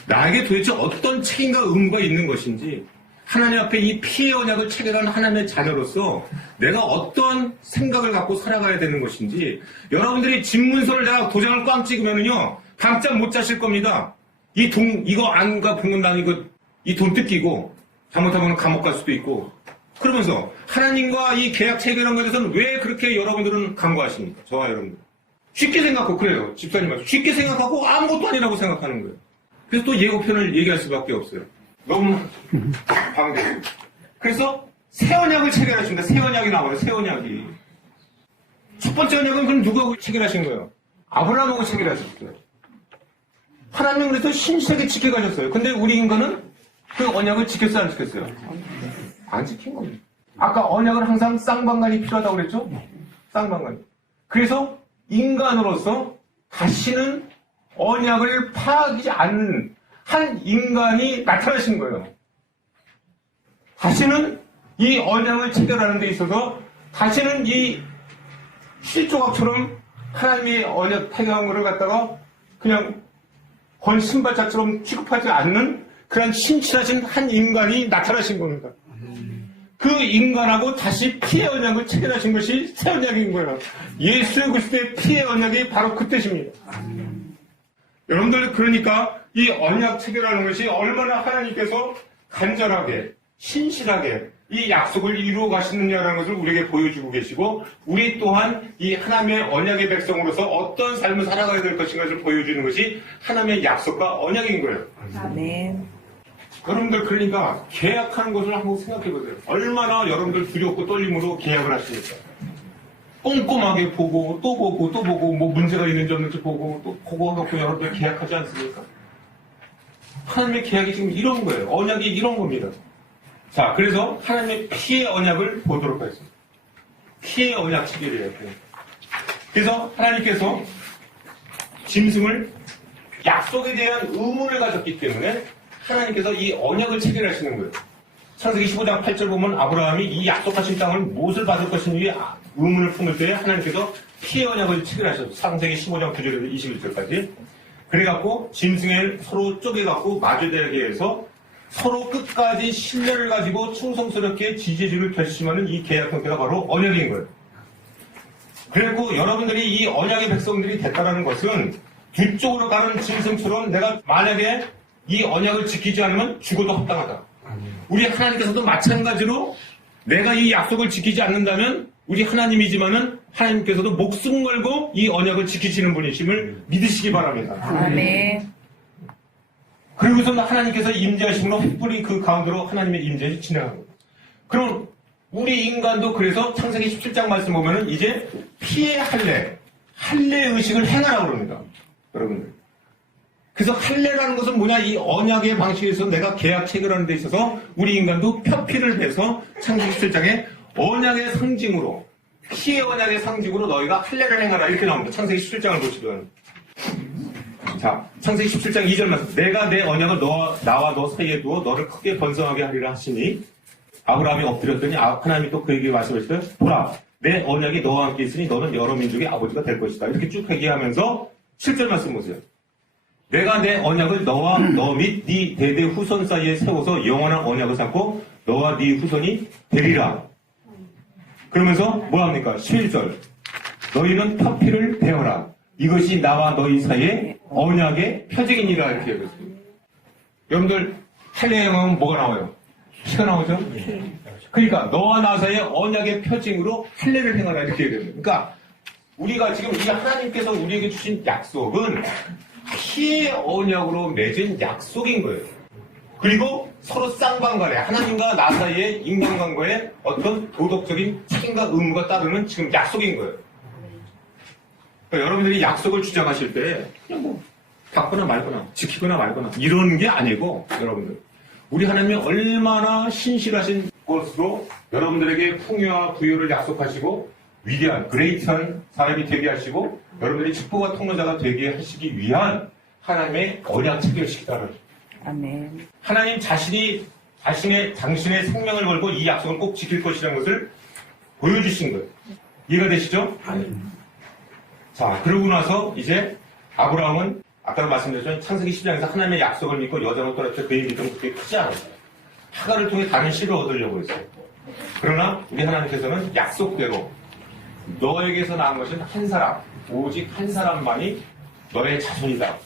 나에게 도대체 어떤 책임과 의무가 있는 것인지 하나님 앞에 이 피의 언약을 체결한 하나님의 자녀로서 내가 어떤 생각을 갖고 살아가야 되는 것인지 여러분들이 집문서를 내가 도장을 꽝 찍으면은요 밤잠 못 자실 겁니다. 이거 안가 봉건당 이거 이 돈 뜯기고 잘못하면 감옥 갈 수도 있고 그러면서 하나님과 이 계약 체결한 것에 대해서는 왜 그렇게 여러분들은 간과하십니까? 저와 여러분들 쉽게 생각하고 그래요. 집사님 말씀 쉽게 생각하고 아무것도 아니라고 생각하는 거예요. 그래서 또 예고편을 얘기할 수밖에 없어요. 너무 방대해요. 그래서 새 언약을 체결하십니다. 새 언약이 나와요. 새 언약이. 첫 번째 언약은 그럼 누구하고 체결하신 거예요? 아브라함하고 체결하셨어요. 하나님은 그래서 신실하게 지켜가셨어요. 근데 우리 인간은 그 언약을 지켰어요? 안 지켰어요? 안 지킨 겁니다. 아까 언약은 항상 쌍방간이 필요하다고 그랬죠? 쌍방간. 그래서 인간으로서 다시는 언약을 파악하지 않는 한 인간이 나타나신 거예요. 다시는 이 언약을 체결하는 데 있어서 다시는 이 실조각처럼 하나님의 언약 태경한 것을 갖다가 그냥 건 신발자처럼 취급하지 않는 그런 신실하신 한 인간이 나타나신 겁니다. 그 인간하고 다시 피의 언약을 체결하신 것이 새 언약인 거예요. 예수 그리스도의 피의 언약이 바로 그 뜻입니다. 여러분들 그러니까 이 언약 체결하는 것이 얼마나 하나님께서 간절하게 신실하게 이 약속을 이루어 가시느냐라는 것을 우리에게 보여주고 계시고 우리 또한 이 하나님의 언약의 백성으로서 어떤 삶을 살아가야 될 것인가를 보여주는 것이 하나님의 약속과 언약인 거예요. 아멘. 여러분들 그러니까 계약하는 것을 한번 생각해 보세요. 얼마나 여러분들 두렵고 떨림으로 계약을 하시니까 꼼꼼하게 보고 또 보고 또 보고 뭐 문제가 있는지 없는지 보고 또 보고 하고 여러분들 계약하지 않습니까? 하나님의 계약이 지금 이런 거예요. 언약이 이런 겁니다. 자, 그래서 하나님의 피의 언약을 보도록 하겠습니다. 피의 언약 체결이에요. 그래서 하나님께서 짐승을 약속에 대한 의문을 가졌기 때문에 하나님께서 이 언약을 체결하시는 거예요. 창세기 15장 8절 보면 아브라함이 이 약속하신 땅을 무엇을 받을 것인지 의문을 품을 때 하나님께서 피의 언약을 체결하셨어요. 창세기 15장 9절에서 21절까지. 그래갖고 짐승을 서로 쪼개갖고 마주대하게 해서 서로 끝까지 신뢰를 가지고 충성스럽게 지지주를 결심하는 이 계약 형태가 바로 언약인 거예요. 그리고 여러분들이 이 언약의 백성들이 됐다는 것은 뒤쪽으로 가는 짐승처럼 내가 만약에 이 언약을 지키지 않으면 죽어도 합당하다. 우리 하나님께서도 마찬가지로 내가 이 약속을 지키지 않는다면 우리 하나님이지만은 하나님께서도 목숨 걸고 이 언약을 지키시는 분이심을 믿으시기 바랍니다. 아멘. 그리고서는 하나님께서 임재하심으로 횃불이 그 가운데로 하나님의 임재를 진행하는 겁니다. 그럼 우리 인간도 그래서 창세기 17장 말씀 보면은 이제 피의 할례 의식을 행하라고 그럽니다. 여러분들. 그래서 할례라는 것은 뭐냐? 이 언약의 방식에서 내가 계약 체결하는 데 있어서 우리 인간도 표피를 해서 창세기 17장에 언약의 상징으로 피의 언약의 상징으로 너희가 할례를 행하라 이렇게 나옵니다. 창세기 17장을 보시면 자, 창세기 17장 2절 말씀. 내가 내 언약을 나와 너 사이에 두어 너를 크게 번성하게 하리라 하시니 아브라함이 엎드렸더니 하나님이 또 그에게 말씀하시되 보라 내 언약이 너와 함께 있으니 너는 여러 민족의 아버지가 될 것이다. 이렇게 쭉 얘기하면서 7절 말씀 보세요. 내가 내 언약을 너와 너 및 네 대대 후손 사이에 세워서 영원한 언약을 삼고 너와 네 후손이 되리라. 그러면서 뭐합니까? 11절 너희는 표피를 베어라. 이것이 나와 너희 사이에 언약의 표징이니라 이렇게 얘기했습니다. 여러분들 할례 행하면 뭐가 나와요? 피가 나오죠? 그러니까 너와 나 사이에 언약의 표징으로 할례를 행하라 이렇게 얘기합니다. 그러니까 우리가 지금 이 하나님께서 우리에게 주신 약속은 피의 언약으로 맺은 약속인 거예요. 그리고 서로 쌍방간에 하나님과 나 사이에 인간관계에 어떤 도덕적인 책임과 의무가 따르는 지금 약속인 거예요. 그러니까 여러분들이 약속을 주장하실 때 그냥 뭐 받거나 말거나 지키거나 말거나 이런 게 아니고 여러분들 우리 하나님이 얼마나 신실하신 것으로 여러분들에게 풍요와 부유를 약속하시고 위대한 그레이트한 사람이 되게 하시고 여러분들이 축복과 통로자가 되게 하시기 위한 하나님의 언약 체결식이다는 아멘. 하나님 자신이 당신의 생명을 걸고 이 약속을 꼭 지킬 것이라는 것을 보여주신 거예요. 이해가 되시죠? 자, 그러고 나서 이제 아브라함은 아까도 말씀드렸지만 창세기 10장에서 하나님의 약속을 믿고 여정을 떠났을 때 그의 믿음은 그렇게 크지 않았어요. 하가를 통해 다른 씨를 얻으려고 했어요. 그러나 우리 하나님께서는 약속대로 너에게서 낳은 것은 한 사람, 오직 한 사람만이 너의 자손이다.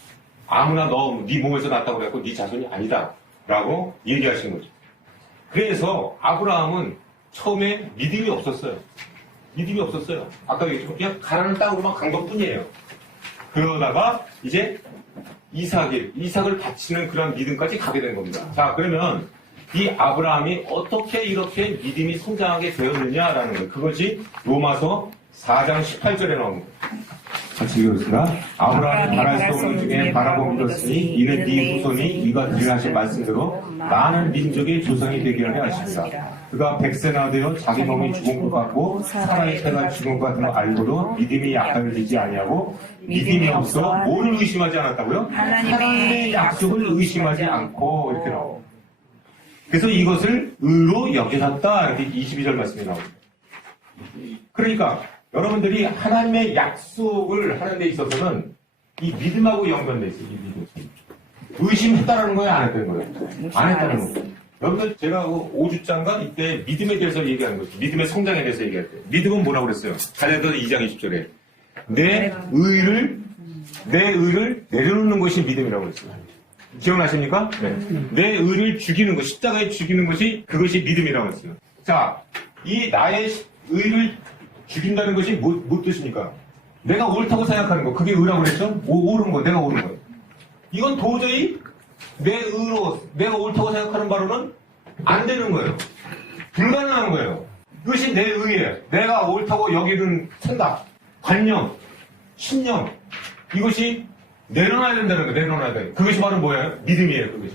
아무나 네 몸에서 났다고 그랬고 네 자손이 아니다. 라고 얘기하신 거죠. 그래서 아브라함은 처음에 믿음이 없었어요. 아까 얘기했지만 그냥 가라는 땅으로만 간 것뿐이에요. 그러다가 이제 이삭을 바치는 그런 믿음까지 가게 된 겁니다. 자, 그러면 이 아브라함이 어떻게 이렇게 믿음이 성장하게 되었느냐라는 거예요. 그것이 로마서 4장 18절에 나온 거예요. 같이 읽겠습니다. 아브라함이 바랄 수 없는 중에 바라고 믿었으니 이는 네 후손이 이가 들으하신 말씀대로 많은 민족의 조상이 되게 하려 하십니다. 그가 100세나 되어 자기 몸이 죽은 것 같고 사라의 태가 죽은 것 같은 걸 알고도 믿음이 약간해지지 아니하고 믿음이 없어 뭐를 의심하지 않았다고요? 하나님의 약속을 의심하지 않고 이렇게 나옵니다. 그래서 이것을 의로 여기셨다 이렇게 22절 말씀이 나옵니다. 그러니까 여러분들이 하나님의 약속을 하는 데 있어서는 이 믿음하고 연관돼 있어요. 이 믿음. 의심했다라는 거예요? 안 했다는 거예요? 안 했다는 거예요. 여러분들 제가 5주장과 이때 믿음에 대해서 얘기하는 거죠. 믿음의 성장에 대해서 얘기할 때. 믿음은 뭐라고 그랬어요? 갈라디아서 2장 20절에 내 의를 내려놓는 것이 믿음이라고 그랬어요. 기억나십니까? 네. 내 의를 죽이는 것, 십자가에 죽이는 것이 그것이 믿음이라고 했어요. 자, 이 나의 의를 죽인다는 것이 뭐 뜻입니까? 내가 옳다고 생각하는 거, 그게 의라고 그랬죠? 옳은 거, 내가 옳은 거. 이건 도저히 내 의로, 내가 옳다고 생각하는 바로는 안 되는 거예요. 불가능한 거예요. 이것이 내 의예요. 내가 옳다고 여기는 생각, 관념, 신념, 이것이 내려놔야 된다는 거예요. 내려놔야 돼. 그것이 바로 뭐예요? 믿음이에요. 그것이.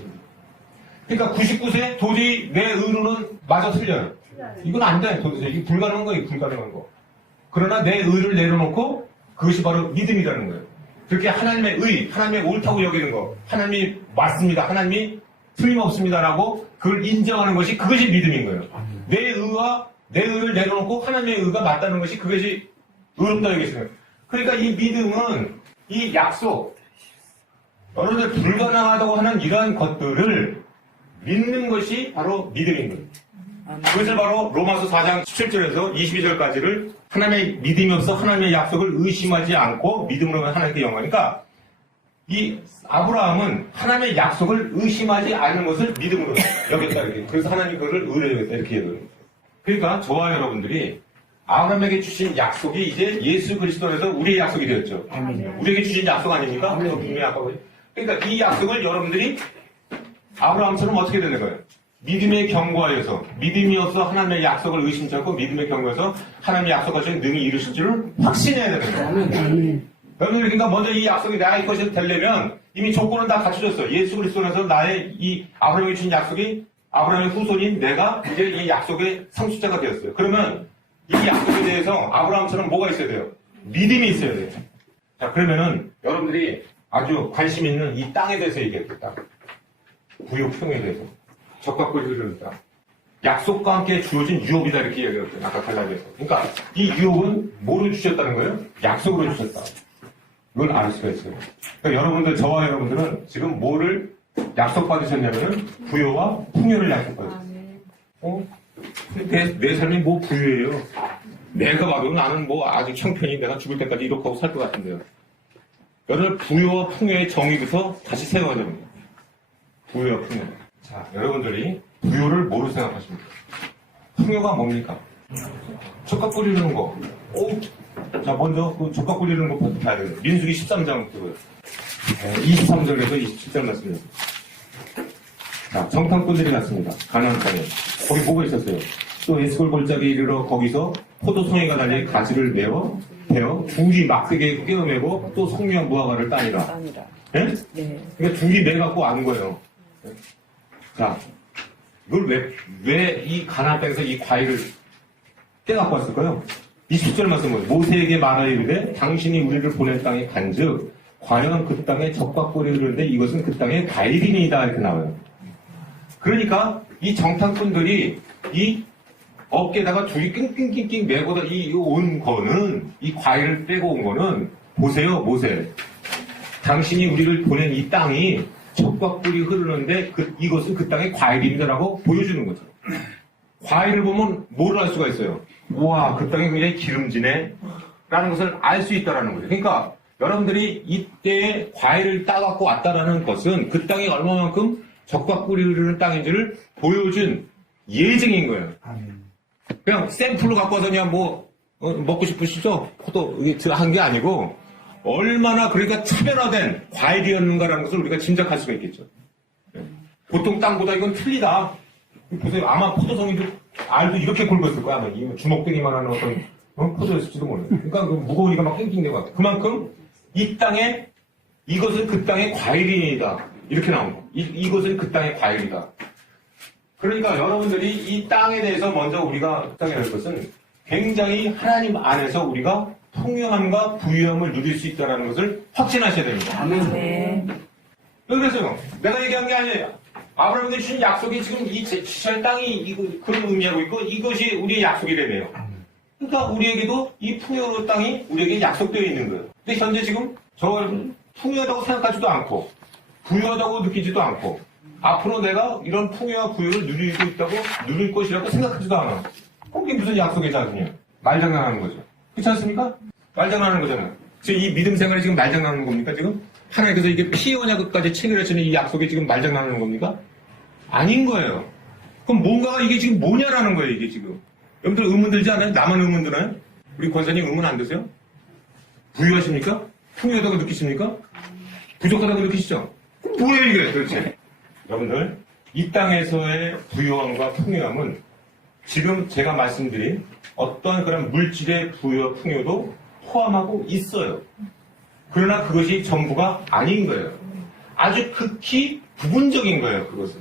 그러니까 99세 도저히 내 의로는 맞아 틀려요. 이건 안 돼. 도대체 이게 불가능한 거예요. 불가능한 거. 그러나 내 의를 내려놓고 그것이 바로 믿음이라는 거예요. 그렇게 하나님의 의, 하나님의 옳다고 여기는 거, 하나님이 맞습니다, 하나님이 틀림없습니다라고 그걸 인정하는 것이 그것이 믿음인 거예요. 내 의를 내려놓고 하나님의 의가 맞다는 것이 그것이 의롭다 여기는 거예요. 그러니까 이 믿음은 이 약속, 여러분들 불가능하다고 하는 이러한 것들을 믿는 것이 바로 믿음인 거예요. 그것을 바로 로마서 4장 17절에서 22절까지를 하나님의 믿음이 없어 하나님의 약속을 의심하지 않고 믿음으로 하나님께 영광이니까 이 아브라함은 하나님의 약속을 의심하지 않는 것을 믿음으로 여겼다 이렇게. 그래서 하나님 그것을 의로 여겼다 이렇게 얘기해요. 그러니까 저와 여러분들이 아브라함에게 주신 약속이 이제 예수 그리스도에서 우리의 약속이 되었죠. 우리에게 주신 약속 아닙니까? 분명히 아까 그러니까 이 약속을 여러분들이 아브라함처럼 어떻게 되는 거예요? 믿음에 경고하여서 믿음이 없어 하나님의 약속을 의심치 않고 믿음에 경고해서 하나님의 약속하신 능히 이루실 줄을 확신해야 되는 거예요. 여러분 그러니까 먼저 이 약속이 나의 것이 되려면 이미 조건은 다 갖춰졌어요. 예수 그리스도에서 나의 이 아브라함이 주신 약속이 아브라함의 후손인 내가 이제 이 약속의 상속자가 되었어요. 그러면 이 약속에 대해서 아브라함처럼 뭐가 있어야 돼요? 믿음이 있어야 돼요. 자 그러면은 여러분들이 아주 관심 있는 이 땅에 대해서 얘기했겠다. 부요평에 대해서. 적각골리를 다 약속과 함께 주어진 유업이다 이렇게 얘기했어요. 아까 갈라디아서. 그러니까 이 유업은 뭐로 주셨다는 거예요? 약속으로 주셨다. 이걸 알 수가 있어요. 그러니까 여러분들, 저와 여러분들은 지금 뭐를 약속받으셨냐면은 부요와 풍요를 약속받으셨어요. 내 삶이 뭐 부유해요? 내가 봐도 나는 뭐 아주 형편이 내가 죽을 때까지 이렇게 하고 살 것 같은데요. 여러분 부요와 풍요의 정의부터 다시 세워야 됩니다. 부요와 풍요. 자, 여러분들이 부요를 뭐로 생각하십니까? 풍요가 뭡니까? 젓가 뿌리는 거. 자, 먼저 그 젓가 뿌리는 것부터 봐야 돼요. 민수기 13장 그거요. 23절에서 27절 말씀입니다. 자, 정탐꾼들이 갔습니다. 가나안 땅에. 거기 뭐가 있었어요? 또 에스골 골짜기에 이르러 거기서 포도송이가 달린 가지를 베어 둘이 막대기에 꿰어매고 또 성류와 무화과를 따니라. 예? 네. 그러니까 둘이 매갖고 안 거예요. 자, 이걸 왜 이 가나안 땅에서 이 과일을 떼갖고 왔을까요? 27절 말씀은 모세에게 말하여 이르되 당신이 우리를 보낸 땅에 간즉 과연 그 땅에 적과 꿀이 흐르는데 이것은 그 땅의 과일이니이다 이렇게 나와요. 그러니까 이 정탐꾼들이 이 어깨에다가 둘이 낑낑낑낑 메고 온 거는 이 과일을 빼고 온 거는 보세요 모세. 당신이 우리를 보낸 이 땅이 적과 꿀이 흐르는데 이것은 그 땅의 과일입니다라고 보여주는 거죠. 과일을 보면 뭐를 알 수가 있어요? 우와 그 땅이 굉장히 기름지네 라는 것을 알 수 있다는 거죠. 그러니까 여러분들이 이때 과일을 따갖고 왔다라는 것은 그 땅이 얼마만큼 적과 꿀이 흐르는 땅인지를 보여준 예증인 거예요. 그냥 샘플로 갖고 와서 그냥 먹고 싶으시죠? 포도 이게 한 게 아니고 얼마나 그러니까 차별화된 과일이었는가라는 것을 우리가 짐작할 수가 있겠죠. 보통 땅보다 이건 틀리다. 보세요. 아마 포도송이도 알도 이렇게 굵었을 거야. 아마 주먹대기만 하는 어떤 포도였을지도 몰라요. 그러니까 무거우니까 막 낑낑대고 같아. 그만큼 이 땅에 이것은 그 땅의 과일이다. 이렇게 나온 거. 이것은 그 땅의 과일이다. 그러니까 여러분들이 이 땅에 대해서 먼저 우리가 생각해야 할 것은 굉장히 하나님 안에서 우리가 풍요함과 부유함을 누릴 수 있다는 것을 확신하셔야 됩니다. 네. 왜 그래서요? 내가 얘기한 게 아니에요. 아브라함에게 주신 약속이 지금 이 지시할 땅이 그런 의미하고 있고 이것이 우리의 약속이라며요. 그러니까 우리에게도 이 풍요로운 땅이 우리에게 약속되어 있는 거예요. 근데 현재 지금 저 풍요하다고 생각하지도 않고 부유하다고 느끼지도 않고 앞으로 내가 이런 풍요와 부유를 누리고 있다고 누릴 것이라고 생각하지도 않아. 그게 무슨 약속의 자금이에요? 말장난하는 거죠. 그렇지 않습니까? 말장난하는 거잖아요. 지금 이 믿음 생활이 지금 말장난하는 겁니까 지금? 하나님께서 이게 피오냐고까지 체결하시는 이 약속이 지금 말장난하는 겁니까? 아닌 거예요. 그럼 뭔가가 이게 지금 뭐냐라는 거예요 이게 지금. 여러분들 의문 들지 않아요? 나만 의문 드나요? 우리 권사님 의문 안 드세요? 부유하십니까? 풍요하다고 느끼십니까? 부족하다고 느끼시죠? 그럼 뭐예요 이게 도대체? 여러분들 이 땅에서의 부유함과 풍요함은 지금 제가 말씀드린 어떤 그런 물질의 부유와 풍요도 포함하고 있어요. 그러나 그것이 전부가 아닌 거예요. 아주 극히 부분적인 거예요 그것은.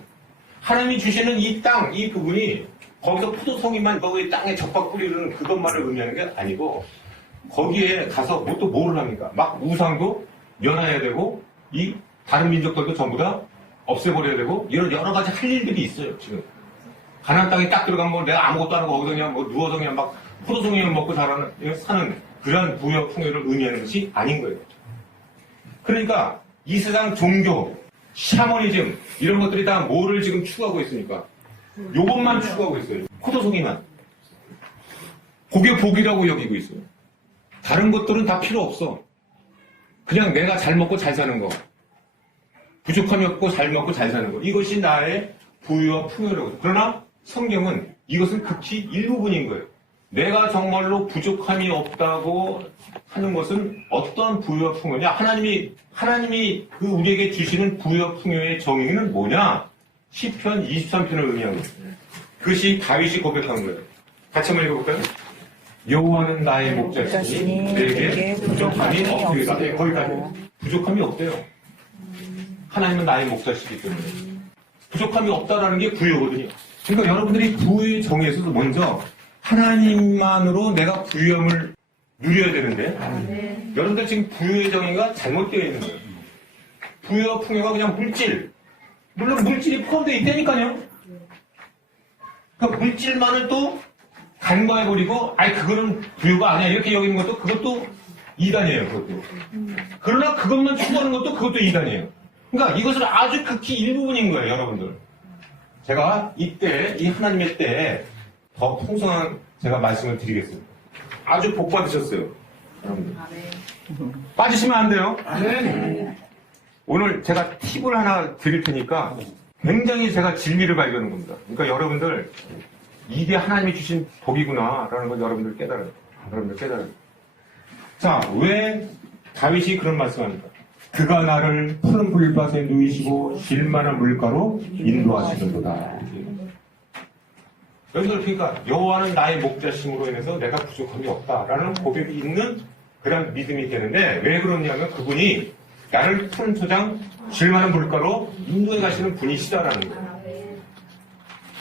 하나님이 주시는 이 땅, 이 부분이 거기서 포도송이만 거기 땅에 적과 뿌리는 그것만을 의미하는 게 아니고 거기에 가서 또 뭐를 합니까? 막 우상도 멸해야 되고 이 다른 민족들도 전부 다 없애버려야 되고 이런 여러 가지 할 일들이 있어요 지금. 가나안 땅에 딱 들어가면 내가 아무것도 안 하고 거기서 그냥 누워서 그냥 막 포도송이만 먹고 사는 그런 부여 풍요를 의미하는 것이 아닌 거예요. 그러니까 이 세상 종교, 샤머니즘 이런 것들이 다 뭐를 지금 추구하고 있습니까? 요것만 추구하고 있어요. 포도송이만. 그게 복이라고 여기고 있어요. 다른 것들은 다 필요 없어. 그냥 내가 잘 먹고 잘 사는 거. 부족함이 없고 잘 먹고 잘 사는 거. 이것이 나의 부유와 풍요라고. 그러나 성경은 이것은 극히 일부분인 거예요. 내가 정말로 부족함이 없다고 하는 것은 어떤 부유와 풍요냐? 하나님이 그 우리에게 주시는 부유와 풍요의 정의는 뭐냐? 시편 23편을 의미하는 거예요. 그것이 다윗이 고백한 거예요. 같이 한번 읽어볼까요? 여호와는 나의 목자시니 내게 부족함이 없으리라. 네, 거기까지. 부족함이 없대요. 하나님은 나의 목자시기 때문에. 부족함이 없다라는 게 부유거든요. 그러니까 여러분들이 부유의 정의에 있어서 먼저 하나님만으로 내가 부유함을 누려야 되는데 여러분들 지금 부유의 정의가 잘못되어 있는 거예요. 부유와 풍요가 그냥 물질. 물론 물질이 포함되어 있다니까요. 그러니까 물질만을 또 간과해버리고 그거는 부유가 아니야 이렇게 여기는 것도 그것도 이단이에요. 그것도. 그러나 그것만 추구하는 것도 그것도 이단이에요. 그러니까 이것은 아주 극히 일부분인 거예요. 여러분들. 제가 이때 이 하나님의 때에 더 풍성한 제가 말씀을 드리겠습니다. 아주 복 받으셨어요. 여러분들. 빠지시면 안 돼요. 오늘 제가 팁을 하나 드릴 테니까 굉장히 제가 진리를 발견한 겁니다. 그러니까 여러분들 이게 하나님이 주신 복이구나라는 걸 여러분들 깨달아요. 자, 왜 다윗이 그런 말씀합니까? 그가 나를 푸른 풀밭에 누이시고 쉴만한 물가로 인도하시는도다. 여기서 그러니까 여호와는 나의 목자심으로 인해서 내가 부족함이 없다라는 고백이 있는 그런 믿음이 되는데 왜 그러냐면 그분이 나를 푸른 토장 쉴만한 물가로 인도해 가시는 분이시다라는 거예요.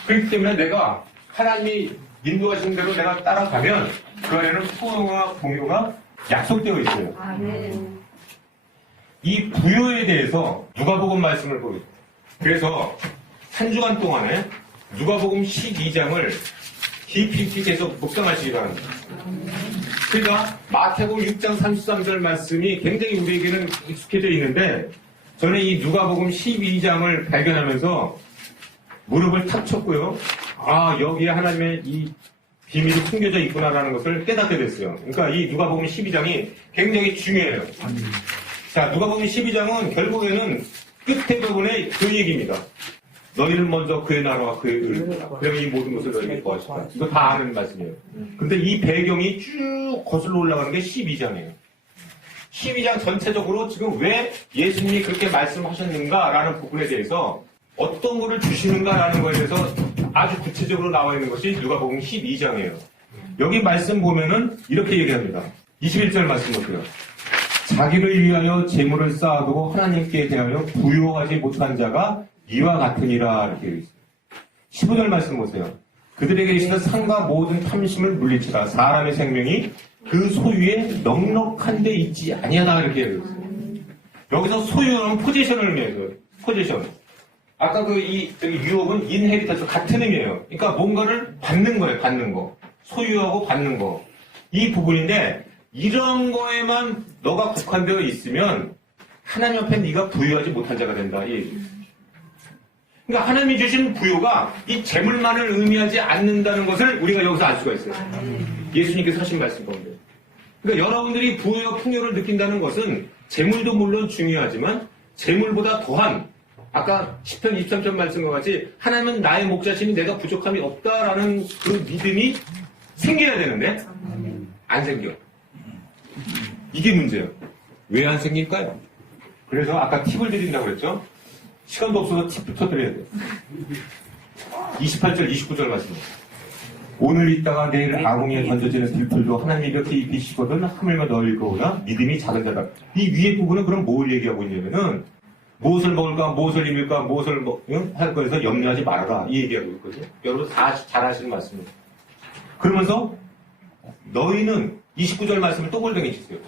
그렇기 때문에 내가 하나님이 인도하시는 대로 내가 따라가면 그 안에는 풍요와 공유가 약속되어 있어요. 이 부요에 대해서 누가복음 말씀을 보여요. 그래서 한 주간 동안에 누가복음 12장을 깊이 해서 묵상하시기 바랍니다. 그러니까 마태복음 6장 33절 말씀이 굉장히 우리에게는 익숙해져 있는데 저는 이 누가복음 12장을 발견하면서 무릎을 탁 쳤고요. 아, 여기에 하나님의 이 비밀이 숨겨져 있구나라는 것을 깨닫게 됐어요. 그러니까 이 누가복음 12장이 굉장히 중요해요. 자, 누가복음 12장은 결국에는 끝에 부분에 그 얘기입니다. 너희를 먼저 그의 나라와 그의 의를 그러면 이 모든 것을 너희에게 더하시다. 이거 다 아는 말씀이에요. 근데 이 배경이 쭉 거슬러 올라가는 게 12장이에요. 12장 전체적으로 지금 왜 예수님이 그렇게 말씀하셨는가라는 부분에 대해서 어떤 거를 주시는가라는 거에 대해서 아주 구체적으로 나와 있는 것이 누가복음 12장이에요. 여기 말씀 보면은 이렇게 얘기합니다. 21절 말씀 보세요. 자기를 위하여 재물을 쌓아두고 하나님께 대하여 부요하지 못한 자가 이와 같으니라 이렇게 되어 있습니다. 15절 말씀 보세요. 그들에게 있는 상과 모든 탐심을 물리치라 사람의 생명이 그 소유에 넉넉한 데 있지 아니하다 이렇게 되어 있어요. 여기서 소유는 포지션을 의미해요. 포지션. 아까 이 유업은 인헤리턴스 같은 의미예요. 그러니까 뭔가를 받는 거예요. 받는 거. 소유하고 받는 거. 이 부분인데 이런 거에만 너가 국한되어 있으면 하나님 앞에 네가 부유하지 못한 자가 된다. 이 얘기예요. 그러니까 하나님이 주신 부요가 이 재물만을 의미하지 않는다는 것을 우리가 여기서 알 수가 있어요. 예수님께서 하신 말씀 가운데. 그러니까 여러분들이 부요와 풍요를 느낀다는 것은 재물도 물론 중요하지만 재물보다 더한 아까 10편 23편 말씀과 같이 하나님은 나의 목자시니 내가 부족함이 없다라는 그 믿음이 생겨야 되는데 안 생겨. 이게 문제예요. 왜 안 생길까요? 그래서 아까 팁을 드린다고 그랬죠? 시간도 없어서 팁부터 드려야 돼요. 28절, 29절 말씀입니다. 오늘 있다가 내일 아궁이에 던져지는 들풀도 하나님이 이렇게 입히시거든 하물며 너일 거구나 믿음이 작은 자다. 이 위에 부분은 그럼 뭘 얘기하고 있냐면은 무엇을 먹을까, 무엇을 입을까, 무엇을 할 거에서 염려하지 말아라. 이 얘기하고 있거든요. 여러분 다 잘 아시는 말씀입니다. 그러면서 너희는 29절 말씀을 또 골뱅이 치세요.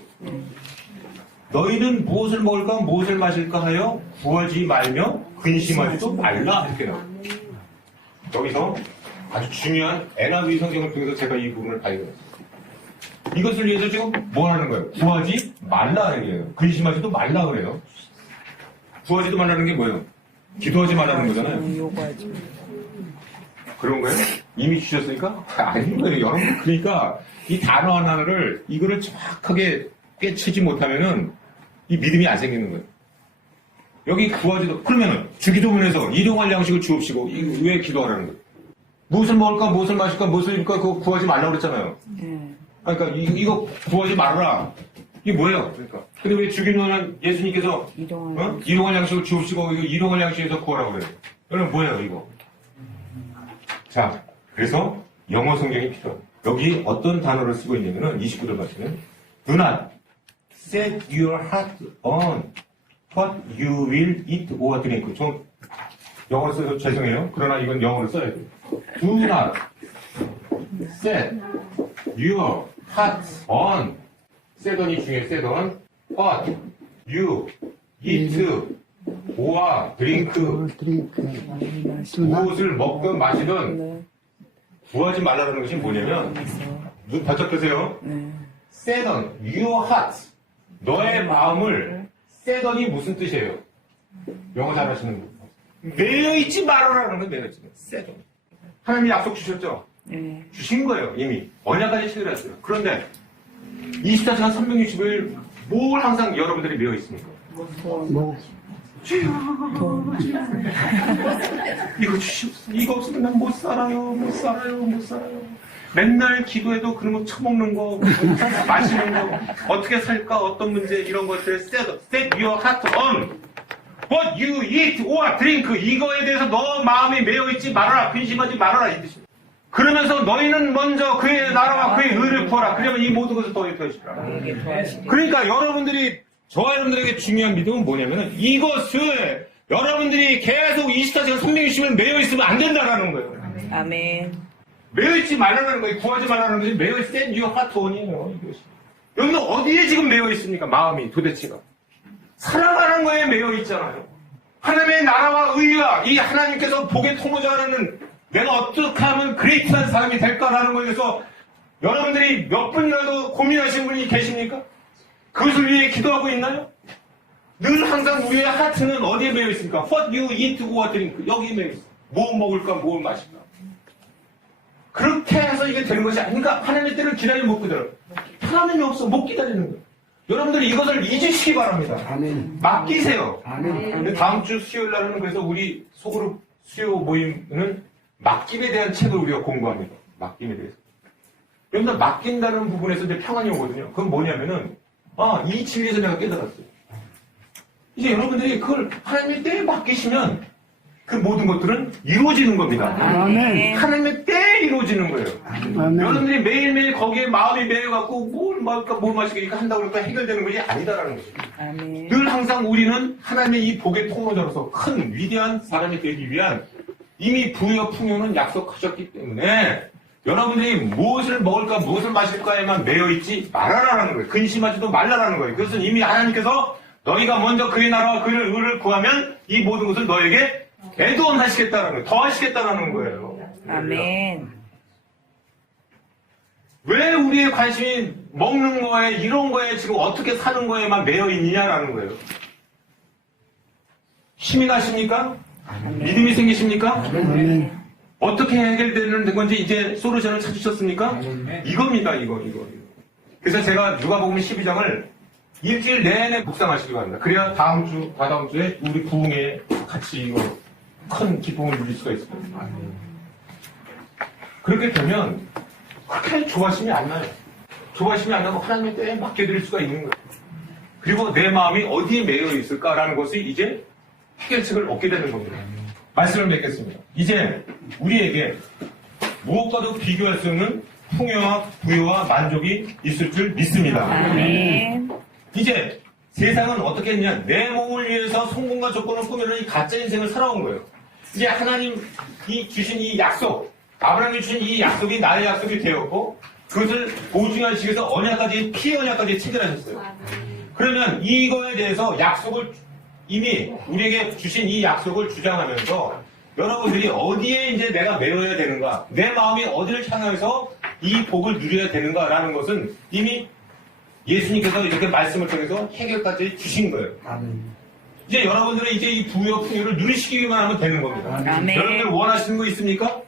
너희는 무엇을 먹을까, 무엇을 마실까 하여 구하지 말며 근심하지도 말라. 이렇게 나와요. 여기서 아주 중요한 NIV 성경을 통해서 제가 이 부분을 발견했어요. 이것을 위해서 지금 뭐 하는 거예요? 구하지 말라. 이래요. 근심하지도 말라 그래요. 구하지도 말라는 게 뭐예요? 기도하지 말라는 거잖아요. 요구하지. 그런 거예요? 이미 주셨으니까? 아닌 거예요. 여러분, 그러니까 이 단어 하나를 이거를 정확하게 깨치지 못하면은 이 믿음이 안 생기는 거예요. 여기 구하지도 그러면은 주기도문에서 일용할 양식을 주옵시고 왜 기도하라는 거예요? 무엇을 먹을까, 무엇을 마실까, 무엇을 입을까 그거 구하지 말라고 그랬잖아요. 그러니까 이거 구하지 말아라. 이게 뭐예요? 그러니까. 근데 왜 주기도문은 예수님께서 일용할 양식을 주옵시고 이거 일용할 양식에서 구하라고 그래요. 여러분 뭐예요 이거? 자, 그래서 영어 성경이 필요해요. 여기 어떤 단어를 쓰고 있냐면은 29절 말씀에 Do not set your heart on what you will eat or drink. 좀 영어로 써서 죄송해요. 그러나 이건 영어로 써야 돼요. Do not set your heart on set on이 중요해. set on what you eat or drink. 무엇을 먹든 마시든 구하지 말라는 것이 뭐냐면 눈 바짝 뜨세요. set on your heart. 너의 마음을 set on이 무슨 뜻이에요? 영어 잘하시는 분. 매여있지 말아라는 건 매여있지 마. set on. 하나님이 약속 주셨죠? 주신 거예요 이미. 언약까지 체결했어요. 그런데 24시간 365일 뭘 항상 여러분들이 매여있습니까? 이거 주시옵소서. 이거 없으면 난 못 살아요. 맨날 기도해도 그런 거 처먹는 거, 마시는 거, 어떻게 살까, 어떤 문제, 이런 것들 set your heart on what you eat or drink. 이거에 대해서 너 마음이 매여있지 말아라. 근심하지 말아라. 이 뜻입니다. 그러면서 너희는 먼저 그의 나라와 그의 의를 구하라. 그러면 이 모든 것을 더해주시라. 그러니까 저와 여러분들에게 중요한 믿음은 뭐냐면은 이것을 여러분들이 계속 24시간 360일 매여있으면 안 된다라는 거예요. 아멘. 매여있지 말라는 거예요. 구하지 말라는 것이 매여있 set your heart on이에요. 이것이. 여러분 어디에 지금 매여있습니까? 마음이 도대체가. 사랑하는 거에 매여 있잖아요. 하나님의 나라와 의와 이 하나님께서 복의 통로자라는 내가 어떻게 하면 그레이트한 사람이 될까라는 거에 대해서 여러분들이 몇 분이라도 고민하시는 분이 계십니까? 그것을 위해 기도하고 있나요? 늘 항상 우리의 하트는 어디에 매여 있습니까? What you eat, what drink. 여기에 매여 있습니다. 뭐 먹을까, 뭘 마실까. 그렇게 해서 이게 되는 것이 아니니까 하나님의 때를 기다리면 못 기다려요. 하나님이 없어 못 기다리는 거예요. 여러분들이 이것을 잊으시기 바랍니다. 아멘. 맡기세요. 아멘. 근데 다음 주 수요일 날은 그래서 우리 소그룹 수요 모임은 맡김에 대한 책을 우리가 공부합니다. 맡김에 대해서. 여러분들 맡긴다는 부분에서 이제 평안이 오거든요. 그건 뭐냐면은 이 진리에서 내가 깨달았어요. 이제 여러분들이 그걸 하나님의 때에 맡기시면 그 모든 것들은 이루어지는 겁니다. 아멘. 하나님의 때에 이루어지는 거예요. 아멘. 여러분들이 매일매일 거기에 마음이 매여갖고 뭘 먹을까 뭘 마시니까 한다고 그러니까 해결되는 것이 아니다라는 거죠. 아멘. 늘 항상 우리는 하나님의 이 복의 통로자로서 큰 위대한 사람이 되기 위한 이미 부여 풍요는 약속하셨기 때문에 여러분들이 무엇을 먹을까 무엇을 마실까에만 매여있지 말아라라는 거예요. 근심하지도 말라라는 거예요. 그것은 이미 하나님께서 너희가 먼저 그의 나라와 그의 의를 구하면 이 모든 것을 너에게 애도하시겠다는 거예요. 더하시겠다는 거예요. 아멘. 왜 우리의 관심이 먹는 거에 이런 거에 지금 어떻게 사는 거에만 매여 있느냐라는 거예요. 힘이 나십니까? 믿음이 생기십니까? 아멘. 어떻게 해결되는 건지 이제 솔루션을 찾으셨습니까? 이겁니다, 이거. 그래서 제가 누가복음 12장을 일주일 내내 묵상하시기 바랍니다. 그래야 다다음 주에 우리 부흥에 같이 이거 큰 기쁨을 누릴 수가 있습니다. 그렇게 되면 그렇게 조바심이 안 나요. 조바심이 안 나고 하나님의 때에 맡겨드릴 수가 있는 거예요. 그리고 내 마음이 어디에 매여 있을까라는 것이 이제 해결책을 얻게 되는 겁니다. 말씀을 맺겠습니다. 이제 우리에게 무엇과도 비교할 수 없는 풍요와 부유와 만족이 있을 줄 믿습니다. 아멘. 이제 세상은 어떻게 했냐? 내 몸을 위해서 성공과 조건을 꾸며는 이 가짜 인생을 살아온 거예요. 이제 하나님이 주신 이 약속, 아브라함이 주신 이 약속이 나의 약속이 되었고 그것을 보증하시기 위해서 언약까지 피해 언약까지 체결하셨어요. 그러면 이거에 대해서 약속을 이미 우리에게 주신 이 약속을 주장하면서 여러분들이 어디에 이제 내가 매여야 되는가, 내 마음이 어디를 향해서 이 복을 누려야 되는가라는 것은 이미 예수님께서 이렇게 말씀을 통해서 해결까지 주신 거예요. 아멘. 이제 여러분들은 이제 이 부여 풍요를 누리시기만 하면 되는 겁니다. 아멘. 여러분들 원하시는 거 있습니까?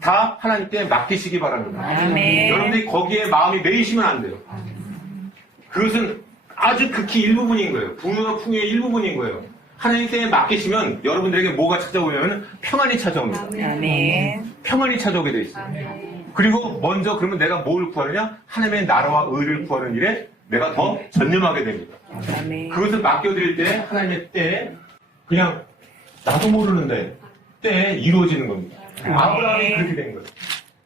다 하나님께 맡기시기 바랍니다. 아멘. 여러분들이 거기에 마음이 매이시면 안 돼요. 그것은 아주 극히 일부분인 거예요. 부여 풍요의 일부분인 거예요. 하나님 때에 맡기시면 여러분들에게 뭐가 찾아오냐면 평안이 찾아옵니다. 아멘. 평안이 찾아오게 돼 있어요. 그리고 먼저 그러면 내가 뭘 구하느냐? 하나님의 나라와 의를 구하는 일에 내가 더 전념하게 됩니다. 아멘. 그것을 맡겨드릴 때 하나님의 때에 그냥 나도 모르는데 때에 이루어지는 겁니다. 아브라함이 그렇게 된 거예요.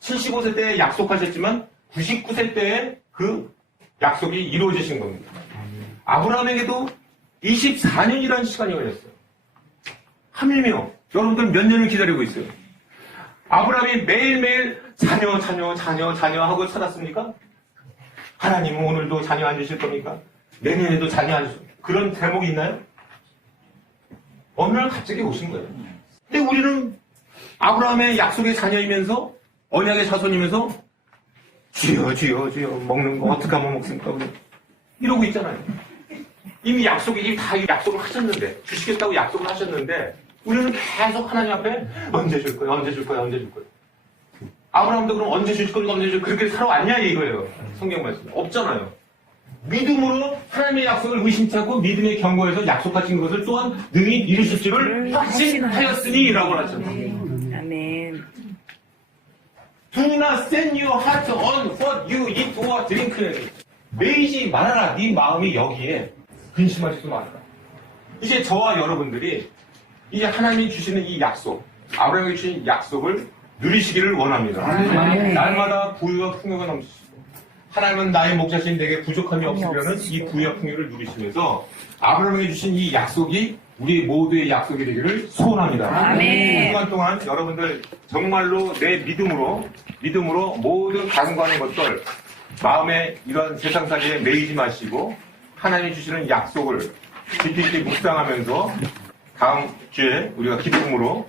75세 때에 약속하셨지만 99세 때에 그 약속이 이루어지신 겁니다. 아브라함에게도 24년이라는 시간이 걸렸어요. 하물며 여러분들 몇 년을 기다리고 있어요. 아브라함이 매일매일 자녀 하고 살았습니까? 하나님은 오늘도 자녀 안 주실 겁니까? 내년에도 자녀 안 주실 겁니까? 그런 대목이 있나요? 어느 날 갑자기 오신 거예요. 근데 우리는 아브라함의 약속의 자녀이면서 언약의 자손이면서 주여 먹는 거 어떻게 하면 먹습니까? 이러고 있잖아요. 이미 약속이 다 약속을 하셨는데 주시겠다고 약속을 하셨는데 우리는 계속 하나님 앞에 언제 줄 거예요? 아브라함도 그럼 언제 주실 겁니까? 그렇게 살아왔냐 이거예요. 성경 말씀 없잖아요. 믿음으로 하나님의 약속을 의심치 않고 믿음의 경고에서 약속하신 것을 또한 능히 이루실 줄을 확신하였으니라고 하죠. 아멘. Do not set your heart on what you eat or drink. 매이지 말아라. 네 마음이 여기에 근심하지도 말아라. 이제 저와 여러분들이 이제 하나님이 주시는 이 약속, 아브라함이 주신 약속을 누리시기를 원합니다. 아멘. 날마다 부유와 풍요가 넘치시고 하나님은 나의 목자신 내게 부족함이 없으려는 이 부유와 풍요를 누리시면서 아브라함에게 주신 이 약속이 우리 모두의 약속이 되기를 소원합니다. 아멘. 이 시간 동안 여러분들 정말로 내 믿음으로 모든 가능한 것들 마음에 이런 세상 사기에 매이지 마시고 하나님이 주시는 약속을 깊이 있게 묵상하면서 다음 주에 우리가 기쁨으로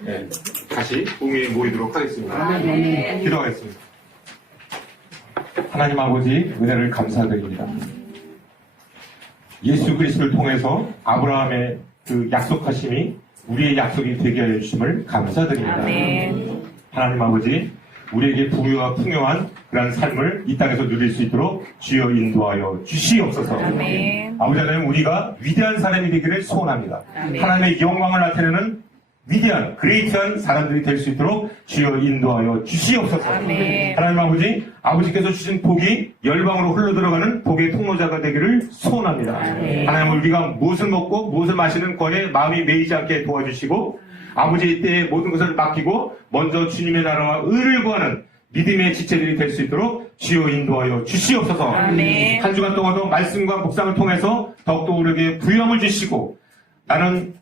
다시 공의에 모이도록 하겠습니다. 기도하겠습니다. 하나님 아버지 은혜를 감사드립니다. 예수 그리스도를 통해서 아브라함의 그 약속하심이 우리의 약속이 되게 하여 주심을 감사드립니다. 아멘. 하나님 아버지 우리에게 부유와 풍요한 그런 삶을 이 땅에서 누릴 수 있도록 주여 인도하여 주시옵소서. 아멘. 아버지 하나님 우리가 위대한 사람이 되기를 소원합니다. 아멘. 하나님의 영광을 나타내는 위대한 그레이트한 사람들이 될 수 있도록 주여 인도하여 주시옵소서. 아멘. 하나님 아버지께서 주신 복이 열방으로 흘러들어가는 복의 통로자가 되기를 소원합니다. 아멘. 하나님 우리가 무엇을 먹고 무엇을 마시는 거에 마음이 매이지 않게 도와주시고 아버지의 때에 모든 것을 맡기고 먼저 주님의 나라와 의를 구하는 믿음의 지체들이 될 수 있도록 주여 인도하여 주시옵소서. 아멘. 한 주간 동안도 말씀과 묵상을 통해서 더욱더 우리에게 부유함을 주시고 나는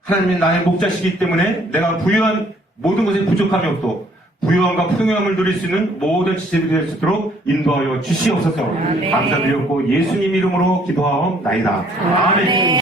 하나님이 나의 목자시기 때문에 내가 부유한 모든 것에 부족함이 없고 부유함과 풍요함을 누릴 수 있는 모든 지체들이 될 수 있도록 인도하여 주시옵소서. 아멘. 감사드렸고 예수님 이름으로 기도하옵나이다. 아멘.